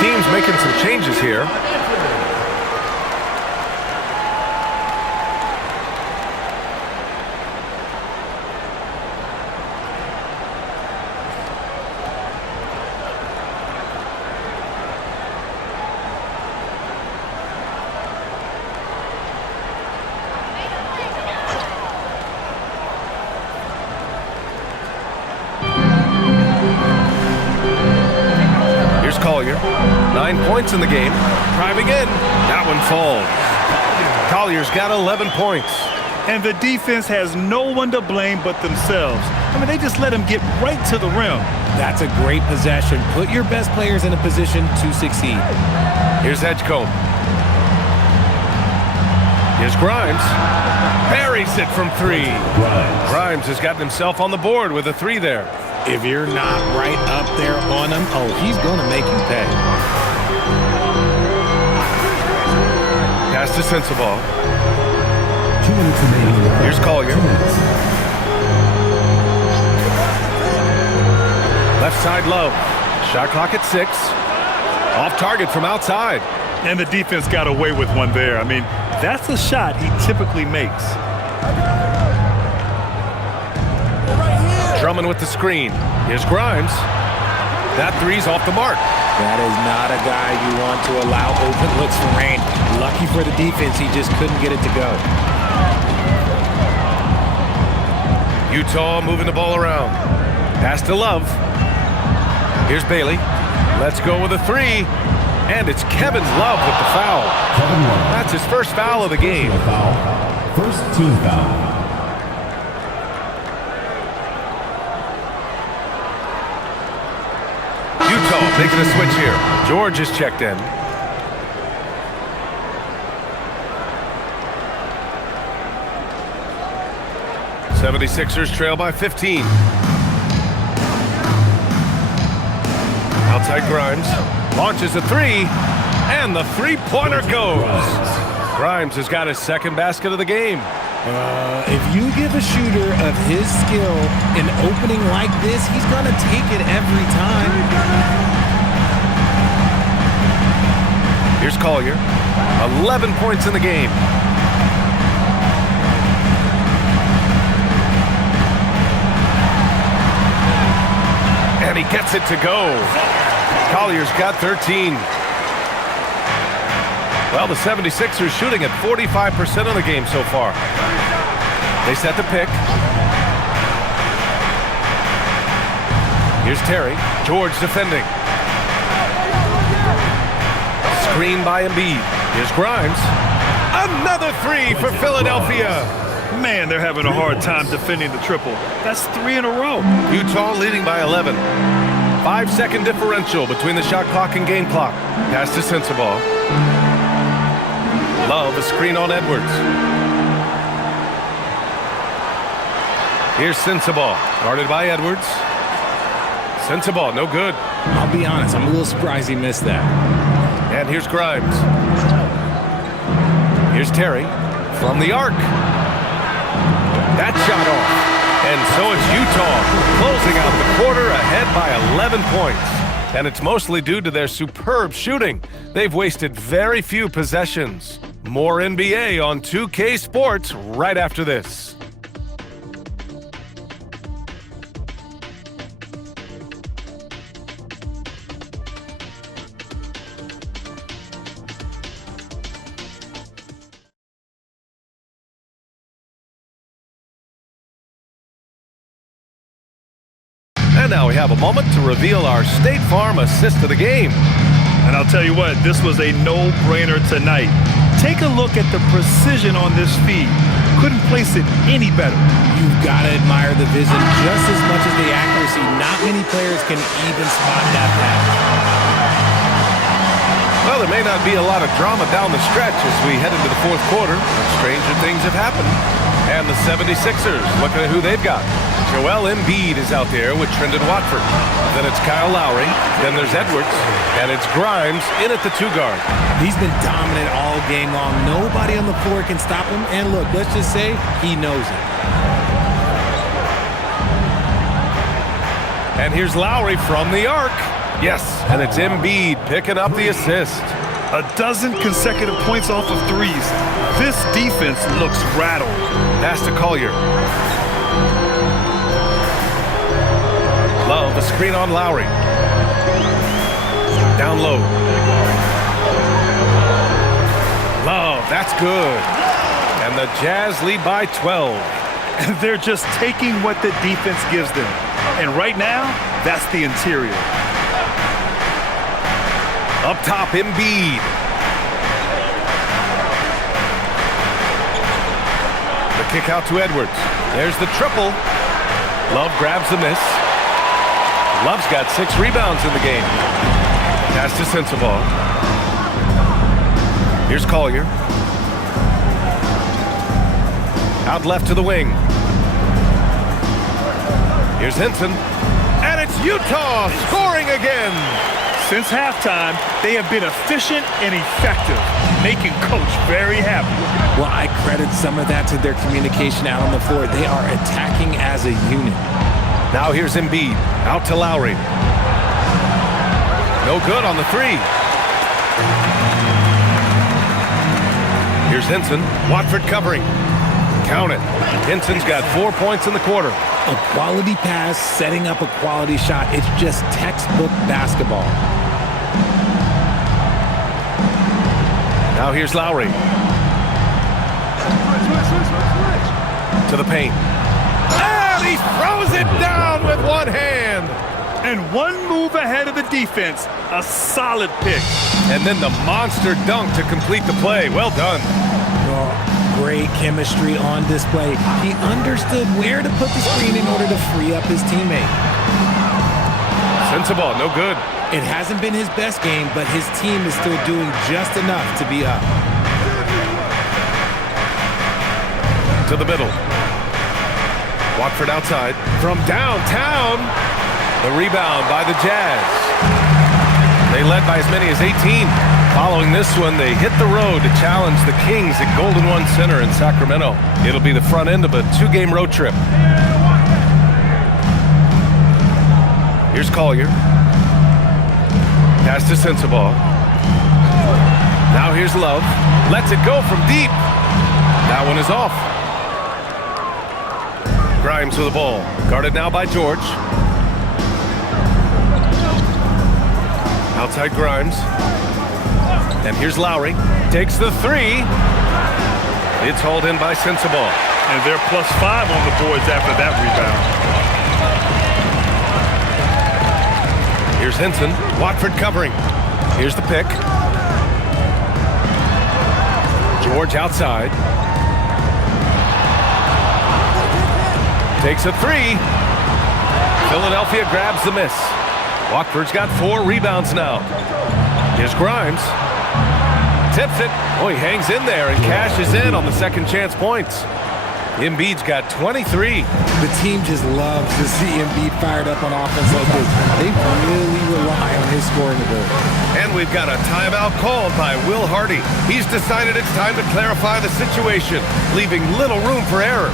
Teams making some changes here. Here's Collier. 9 points in the game. Driving in. That one falls. Collier's got 11 points. And the defense has no one to blame but themselves. I mean, they just let him get right to the rim. That's a great possession. Put your best players in a position to succeed. Here's Edgecombe. Here's Grimes. Buries it from three. Grimes has gotten himself on the board with a three there. If you're not right up there on him, oh, he's going to make you pay. Pass to Sensabaugh. Here's Collier. Left side Love. Shot clock at 6. Off target from outside. And the defense got away with one there. I mean, that's a shot he typically makes. Drummond with the screen. Here's Grimes. That three's off the mark. That is not a guy you want to allow open looks from range. Lucky for the defense, he just couldn't get it to go. Utah moving the ball around. Pass to Love. Here's Bailey. Let's go with a three. And it's Kevin Love with the foul. That's his first foul of the game. First team foul. Utah making a switch here. George is checked in. '76ers trail by 15. Outside Grimes. Launches a three. And the three-pointer goes. Grimes has got his second basket of the game. If you give a shooter of his skill an opening like this, he's going to take it every time. Here's Collier. 11 points in the game. And he gets it to go. Collier's got 13. Well, the 76ers shooting at 45% of the game so far. They set the pick. Here's Terry. George defending. Screen by Embiid. Here's Grimes. Another three for Philadelphia. Man, they're having a hard time defending the triple. That's 3 in a row. Utah leading by 11. 5-second differential between the shot clock and game clock. Pass to Sensabaugh. Love a screen on Edwards. Here's Sensabaugh. Guarded by Edwards. Sensabaugh, no good. I'll be honest, I'm a little surprised he missed that. And here's Grimes. Here's Terry from the arc. That shot off. And so it's Utah closing out the quarter ahead by 11 points. And it's mostly due to their superb shooting. They've wasted very few possessions. More NBA on 2K Sports right after this. And now we have a moment to reveal our State Farm assist of the game. And I'll tell you what, this was a no-brainer tonight. Take a look at the precision on this feed. Couldn't place it any better. You've got to admire the vision just as much as the accuracy. Not many players can even spot that pass. Well, there may not be a lot of drama down the stretch as we head into the fourth quarter, but stranger things have happened. And the 76ers, looking at who they've got. Joel Embiid is out there with Trendon Watford. Then it's Kyle Lowry. Then there's Edwards. And it's Grimes in at the 2-guard. He's been dominant all game long. Nobody on the floor can stop him. And look, let's just say he knows it. And here's Lowry from the arc. Yes, and it's Embiid picking up the assist. A dozen consecutive points off of threes. This defense looks rattled. Pass to Collier. Love the screen on Lowry. Down low. Love, that's good. And the Jazz lead by 12. They're just taking what the defense gives them. And right now, that's the interior. Up top, Embiid. The kick out to Edwards. There's the triple. Love grabs the miss. Love's got 6 rebounds in the game. Pass to Sensabaugh. Here's Collier. Out left to the wing. Here's Henson. And it's Utah scoring again. Since halftime, they have been efficient and effective, making Coach very happy. Well, I credit some of that to their communication out on the floor. They are attacking as a unit. Now here's Embiid, out to Lowry. No good on the 3. Here's Henson, Watford covering. Count it. Henson's got 4 points in the quarter. A quality pass, setting up a quality shot. It's just textbook basketball. Now here's Lowry. To the paint. And he throws it down with one hand. And one move ahead of the defense. A solid pick. And then the monster dunk to complete the play. Well done. Great chemistry on display. He understood where to put the screen in order to free up his teammate. Sensabaugh, no good. It hasn't been his best game, but his team is still doing just enough to be up. To the middle. Watford outside. From downtown. The rebound by the Jazz. They led by as many as 18. Following this one, they hit the road to challenge the Kings at Golden One Center in Sacramento. It'll be the front end of a 2-game road trip. Here's Collier. Pass to Sensabaugh. Now here's Love. Lets it go from deep. That one is off. Grimes with the ball. Guarded now by George. Outside Grimes. And here's Lowry. Takes the three. It's hauled in by Sensabaugh. And they're +5 on the boards after that rebound. Here's Henson. Watford covering. Here's the pick. George outside. Takes a three. Philadelphia grabs the miss. Watford's got 4 rebounds now. Here's Grimes. Tips it. Oh, he hangs in there and cashes in on the second chance points. Embiid's got 23. The team just loves to see Embiid fired up on offense like this. They really rely on his scoring ability. And we've got a timeout called by Will Hardy. He's decided it's time to clarify the situation, leaving little room for error.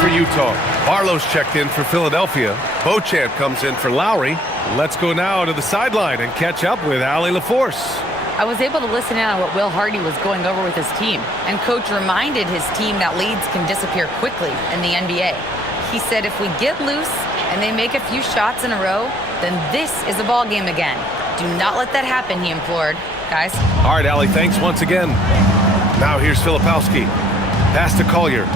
For Utah. Barlow's checked in for Philadelphia. Beauchamp comes in for Lowry. Let's go now to the sideline and catch up with Allie LaForce. I was able to listen in on what Will Hardy was going over with his team, and Coach reminded his team that leads can disappear quickly in the NBA. He said if we get loose and they make a few shots in a row, then this is a ball game again. Do not let that happen, he implored. Guys. All right, Allie, thanks once again. Now here's Filipowski. Pass to Collier.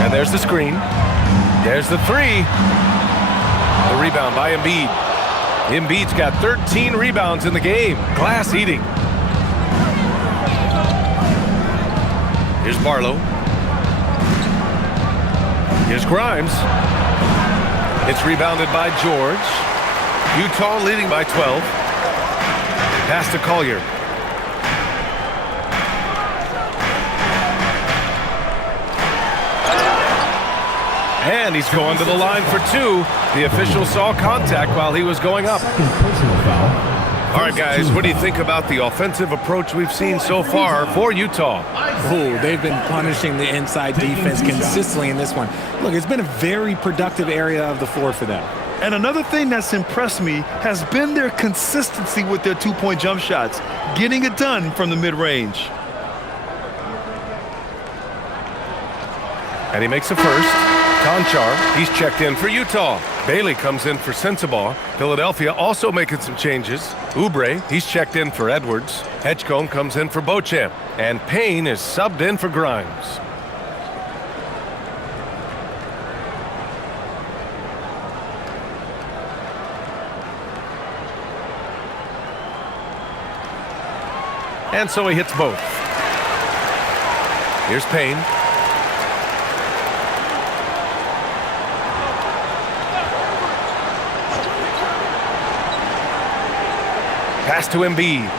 And there's the screen. There's the three. The rebound by Embiid. Embiid's got 13 rebounds in the game. Glass eating. Here's Barlow. Here's Grimes. It's rebounded by George. Utah leading by 12. Pass to Collier. And he's going to the line for 2. The official saw contact while he was going up. All right, guys, what do you think about the offensive approach we've seen so far for Utah? Oh, they've been punishing the inside defense consistently in this one. Look, it's been a very productive area of the floor for them. And another thing that's impressed me has been their consistency with their two-point jump shots, getting it done from the mid-range. And he makes a first. Conchar, he's checked in for Utah. Bailey comes in for Sensabaugh. Philadelphia also making some changes. Oubre, he's checked in for Edwards. Hedgecombe comes in for Beauchamp. And Payne is subbed in for Grimes. And so he hits both. Here's Payne. Pass to Embiid.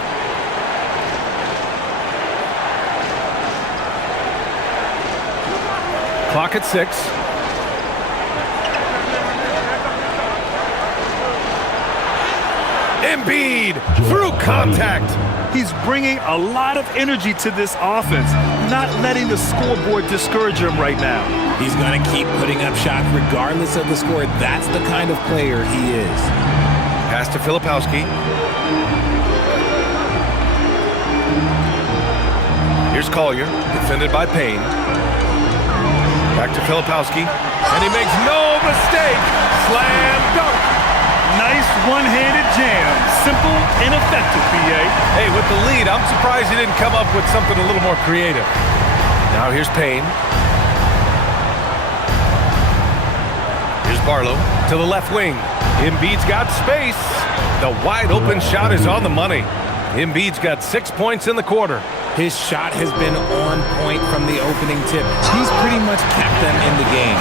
Clock at 6. Embiid through contact. He's bringing a lot of energy to this offense, not letting the scoreboard discourage him right now. He's going to keep putting up shots regardless of the score. That's the kind of player he is. Pass to Filipowski. Here's Collier, defended by Payne. Back to Filipowski, and he makes no mistake. Slam dunk. Nice one-handed jam. Simple and effective, B.A. Hey, with the lead, I'm surprised he didn't come up with something a little more creative. Now here's Payne. Here's Barlow to the left wing. Embiid's got space. The wide open shot is on the money. Embiid's got 6 points in the quarter. His shot has been on point from the opening tip. He's pretty much kept them in the game.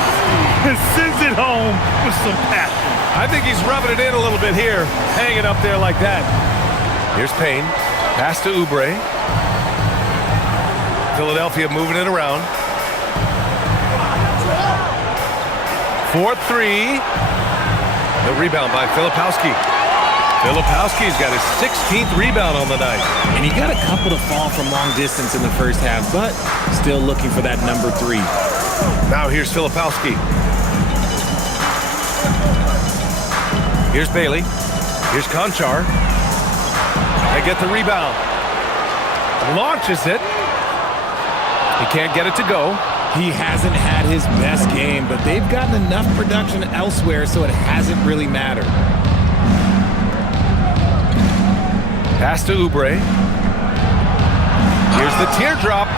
Sends it home with some passion. I think he's rubbing it in a little bit here, hanging up there like that. Here's Payne. Pass to Oubre. Philadelphia moving it around. 4-3. The rebound by Filipowski. Filipowski's got his 16th rebound on the night. And he got a couple to fall from long distance in the first half, but still looking for that number 3. Now here's Filipowski. Here's Bailey. Here's Conchar. They get the rebound. Launches it. He can't get it to go. He hasn't had his best game, but they've gotten enough production elsewhere, so it hasn't really mattered. Pass to Oubre. Here's the teardrop,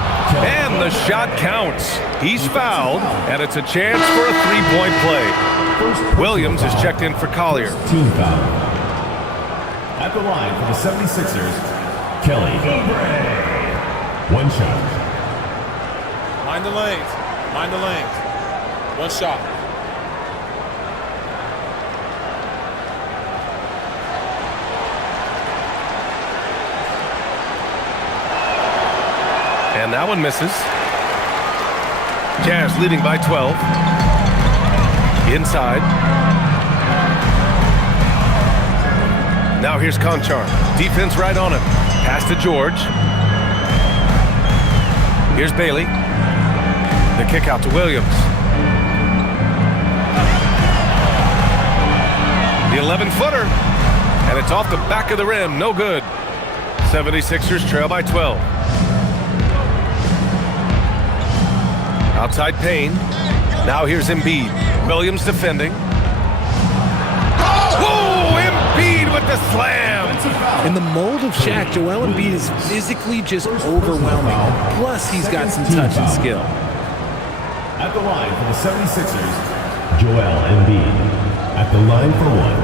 and the shot counts. He's fouled, and it's a chance for a three-point play. Williams is checked in for Collier. Team foul. At the line for the 76ers, Kelly. One shot. Mind the lanes. Mind the lanes. One shot. And that one misses. Jazz leading by 12. Inside. Now here's Conchar. Defense right on him. Pass to George. Here's Bailey. The kick out to Williams. The 11-footer. And it's off the back of the rim. No good. 76ers trail by 12. Outside Payne. Now here's Embiid. Williams defending. Oh, Embiid with the slam. In the mold of Shaq, Joel Embiid is physically just overwhelming. Plus, he's got some touch and skill. At the line for the 76ers, Joel Embiid. At the line for one.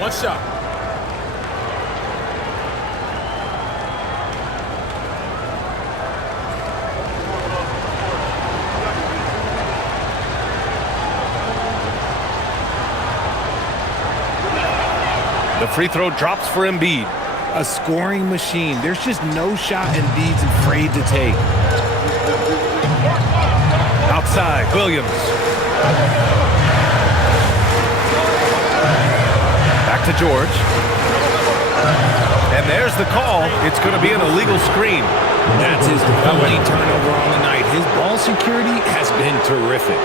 One shot. The free throw drops for Embiid. A scoring machine. There's just no shot Embiid's afraid to take. Outside, Williams. Back to George. And there's the call. It's going to be an illegal screen. That's his only turnover on the night. His ball security has been terrific.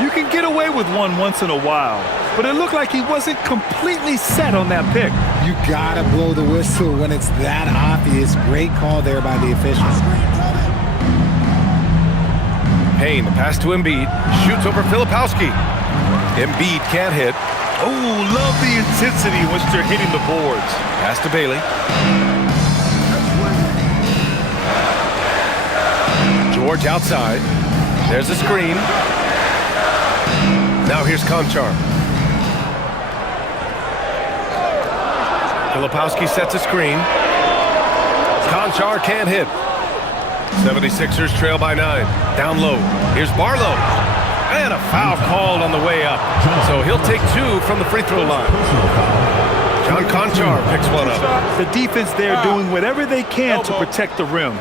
You can get away with one once in a while, but it looked like he wasn't completely set on that pick. You gotta blow the whistle when it's that obvious. Great call there by the officials. Payne, the pass to Embiid. Shoots over Filipowski. Embiid can't hit. Oh, love the intensity in which they're hitting the boards. Pass to Bailey. George outside. There's a screen. Now here's Conchar. Filipowski sets a screen. Conchar can't hit. 76ers trail by 9. Down low. Here's Barlow. And a foul called on the way up. So he'll take 2 from the free throw line. John Conchar picks one up. The defense there doing whatever they can to protect the rim.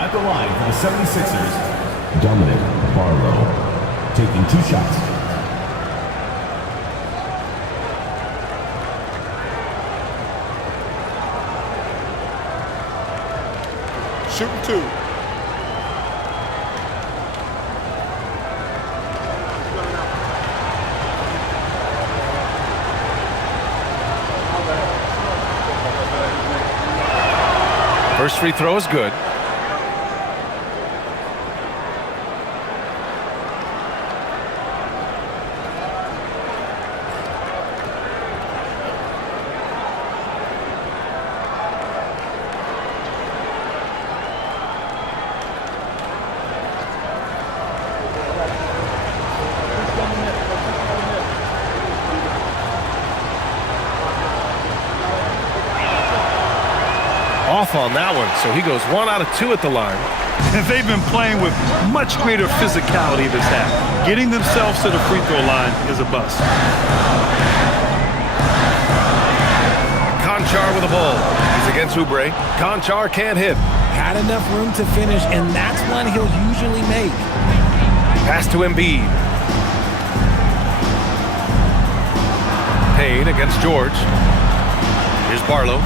At the line for the 76ers, Dominic Barlow. Taking 2 shots. shooting 2. First free throw is good. Off on that one, so he goes 1 out of 2 at the line. And they've been playing with much greater physicality this half. Getting themselves to the free throw line is a bust. Conchar with a ball. He's against Oubre. Conchar can't hit. Had enough room to finish, and that's one he'll usually make. Pass to Embiid. Payne against George. Here's Barlow.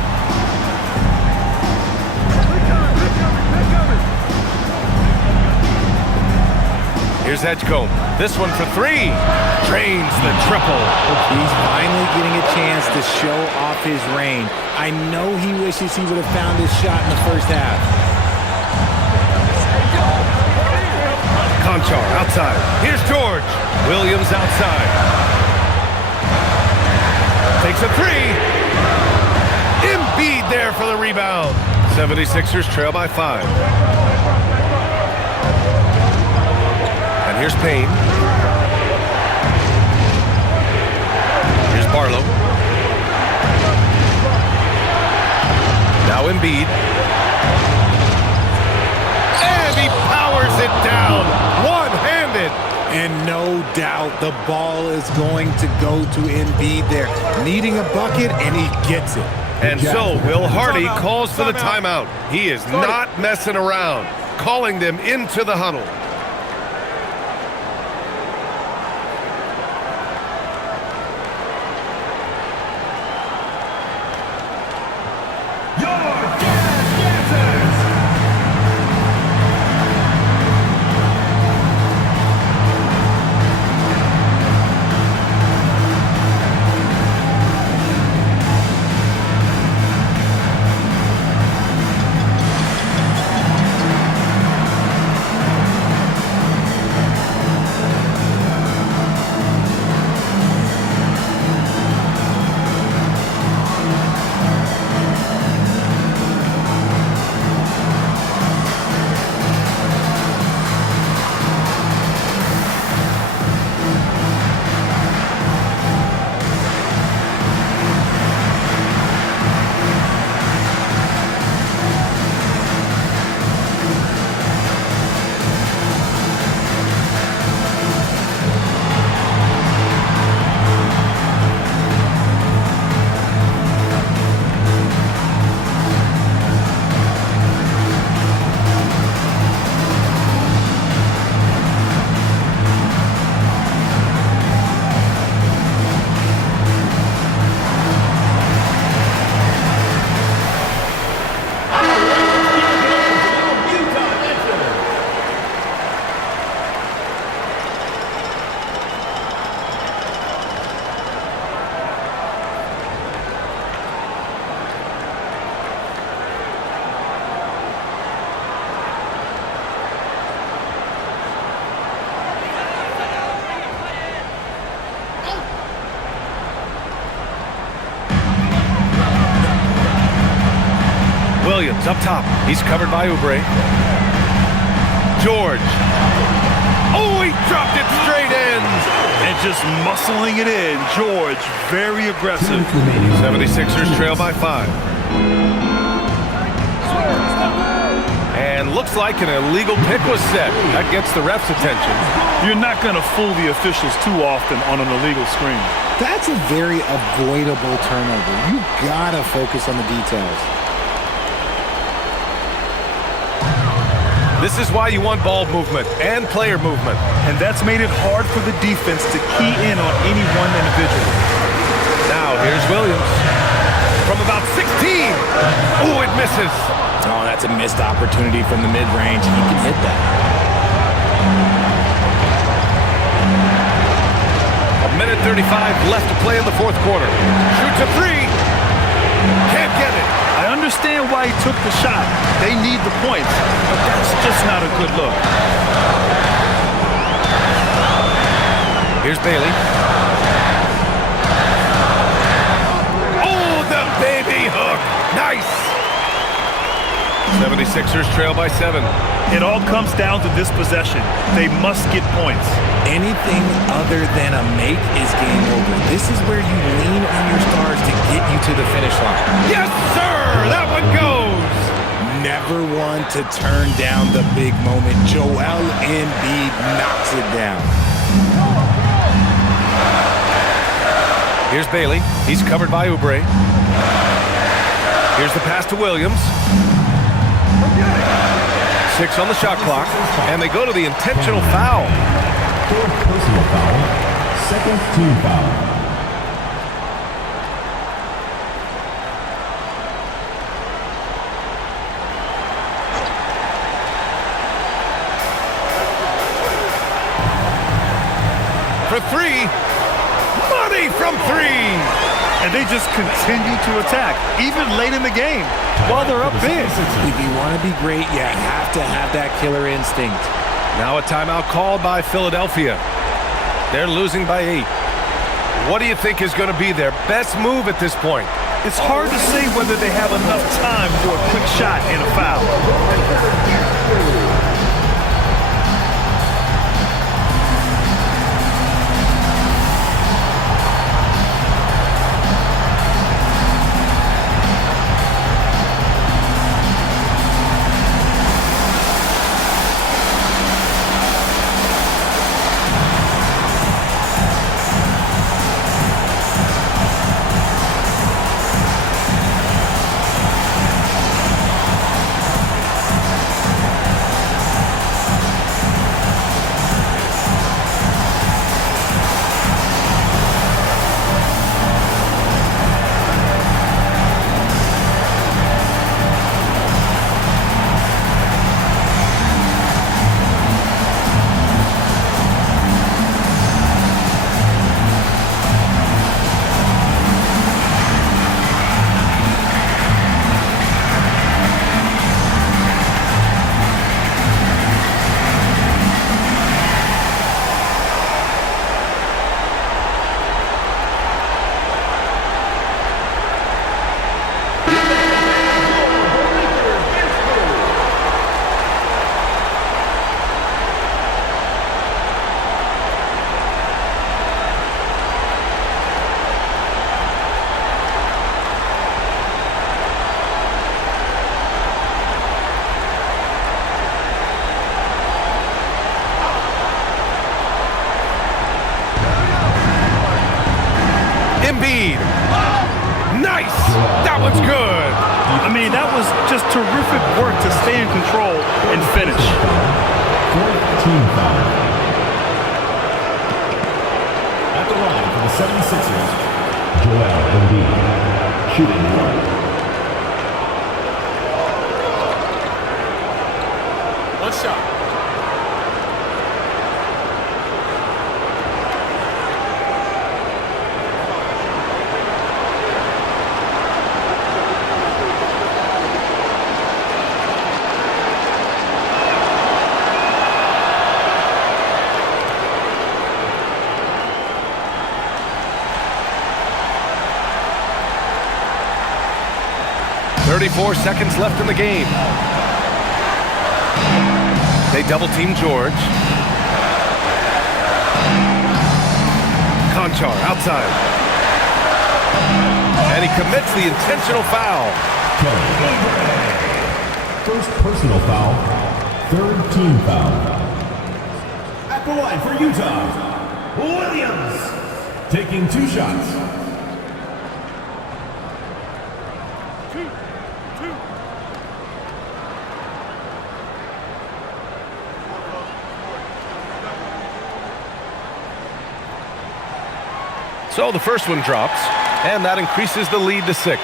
Here's Edgecombe. This one for 3. Drains the triple. He's finally getting a chance to show off his range. I know he wishes he would have found his shot in the first half. Conchar outside. Here's George. Williams outside. Takes a 3. Embiid there for the rebound. 76ers trail by 5. And here's Payne. Here's Barlow. Now Embiid. And he powers it down. One-handed. And no doubt the ball is going to go to Embiid there. Needing a bucket, and he gets it. And so Will Hardy calls for the timeout. He is not messing around. Calling them into the huddle. Williams up top. He's covered by Oubre. George. Oh, he dropped it straight in. And just muscling it in. George, very aggressive. 76ers trail by 5. And looks like an illegal pick was set. That gets the ref's attention. You're not going to fool the officials too often on an illegal screen. That's a very avoidable turnover. You gotta focus on the details. This is why you want ball movement and player movement. And that's made it hard for the defense to key in on any one individual. Now here's Williams. From about 16. Oh, it misses. Oh, that's a missed opportunity from the mid-range. He can hit that. A minute 35 left to play in the fourth quarter. Shoots a three. Can't get it. I understand why he took the shot. They need the points, but that's just not a good look. Here's Bailey. Oh, the baby hook. Nice. 76ers trail by 7. It all comes down to this possession. They must get points. Anything other than a make is game over. This is where you lean on your stars to get you to the finish line. Yes, sir. That one goes. Never one to turn down the big moment. Joel Embiid knocks it down. Here's Bailey. He's covered by Oubre. Here's the pass to Williams. 6 on the shot clock, and they go to the intentional foul. Fourth personal foul. Second team foul. For 3. Money from 3. And they just continue to attack, even late in the game, while they're up big. If you want to be great, you have to have that killer instinct. Now a timeout called by Philadelphia. They're losing by 8. What do you think is going to be their best move at this point? It's hard to say whether they have enough time for a quick shot and a foul. Embiid. Nice. That one's good. I mean, that was just terrific work to stay in control and finish. Fourth team foul. At the line for the 76ers, Joel Embiid. Shooting 1. One shot. .34 seconds left in the game. They double-team George. Conchar outside. And he commits the intentional foul. First personal foul. Third team foul. At the line for Utah, Williams. Taking 2 shots. So the first one drops, and that increases the lead to 6.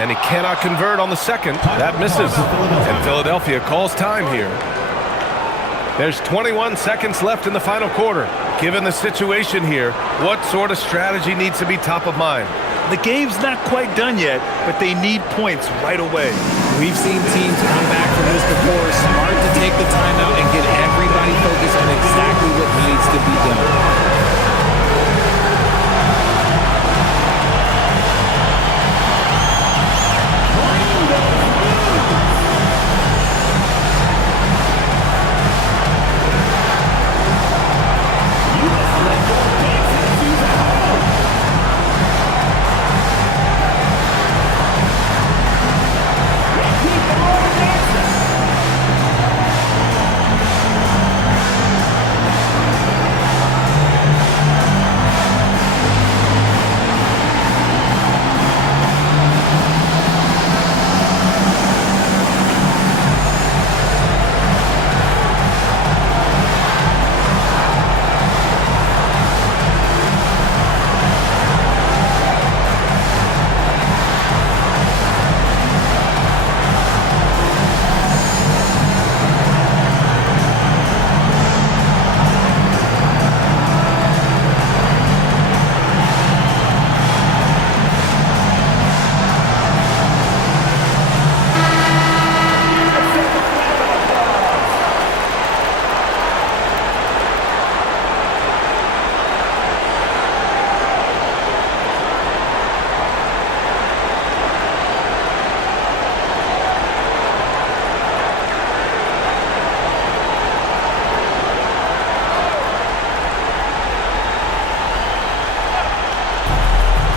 and he cannot convert on the second. That misses, and Philadelphia calls time here. There's 21 seconds left in the final quarter. Given the situation here, what sort of strategy needs to be top of mind? The game's not quite done yet, but they need points right away. We've seen teams come back from this before. Smart to take the timeout and get everybody focused on exactly what needs to be done.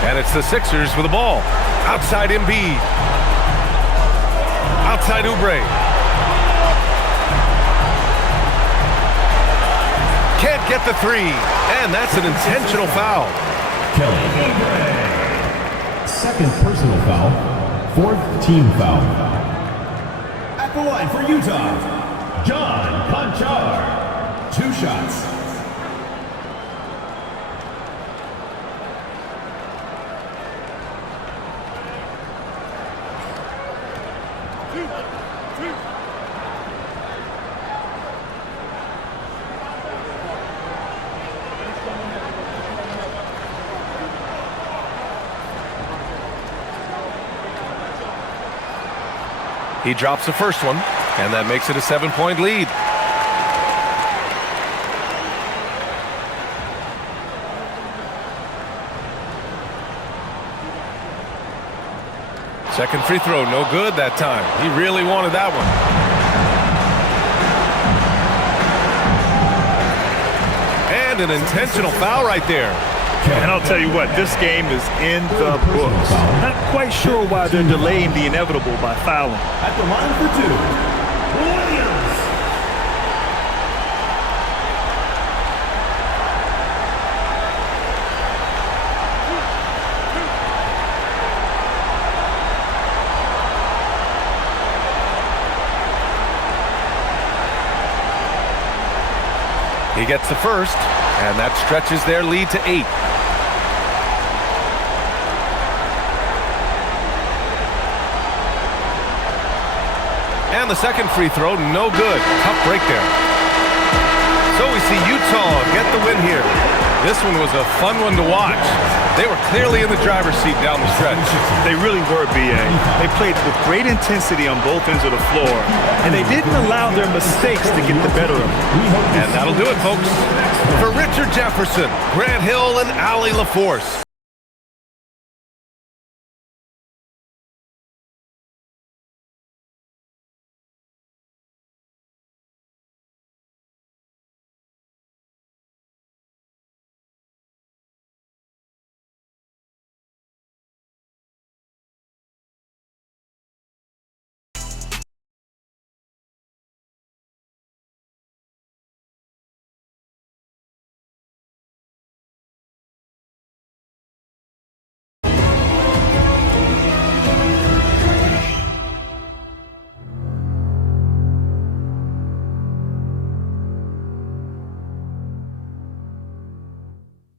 And it's the Sixers with the ball. Outside Embiid. Outside Oubre. Can't get the three. And that's an intentional foul. Kelly. Second personal foul. Fourth team foul. At the line for Utah, John Conchar. 2 shots. He drops the first one, and that makes it a 7-point lead. Second free throw, no good that time. He really wanted that one. And an intentional foul right there. And I'll tell you what, this game is in the books. Not quite sure why they're delaying the inevitable by fouling. At the line for 2, Williams. He gets the first, and that stretches their lead to 8. And the second free throw, no good. Tough break there. So we see Utah get the win here. This one was a fun one to watch. They were clearly in the driver's seat down the stretch. They really were, B.A. They played with great intensity on both ends of the floor, and they didn't allow their mistakes to get the better of them. And that'll do it, folks. For Richard Jefferson, Grant Hill, and Allie LaForce.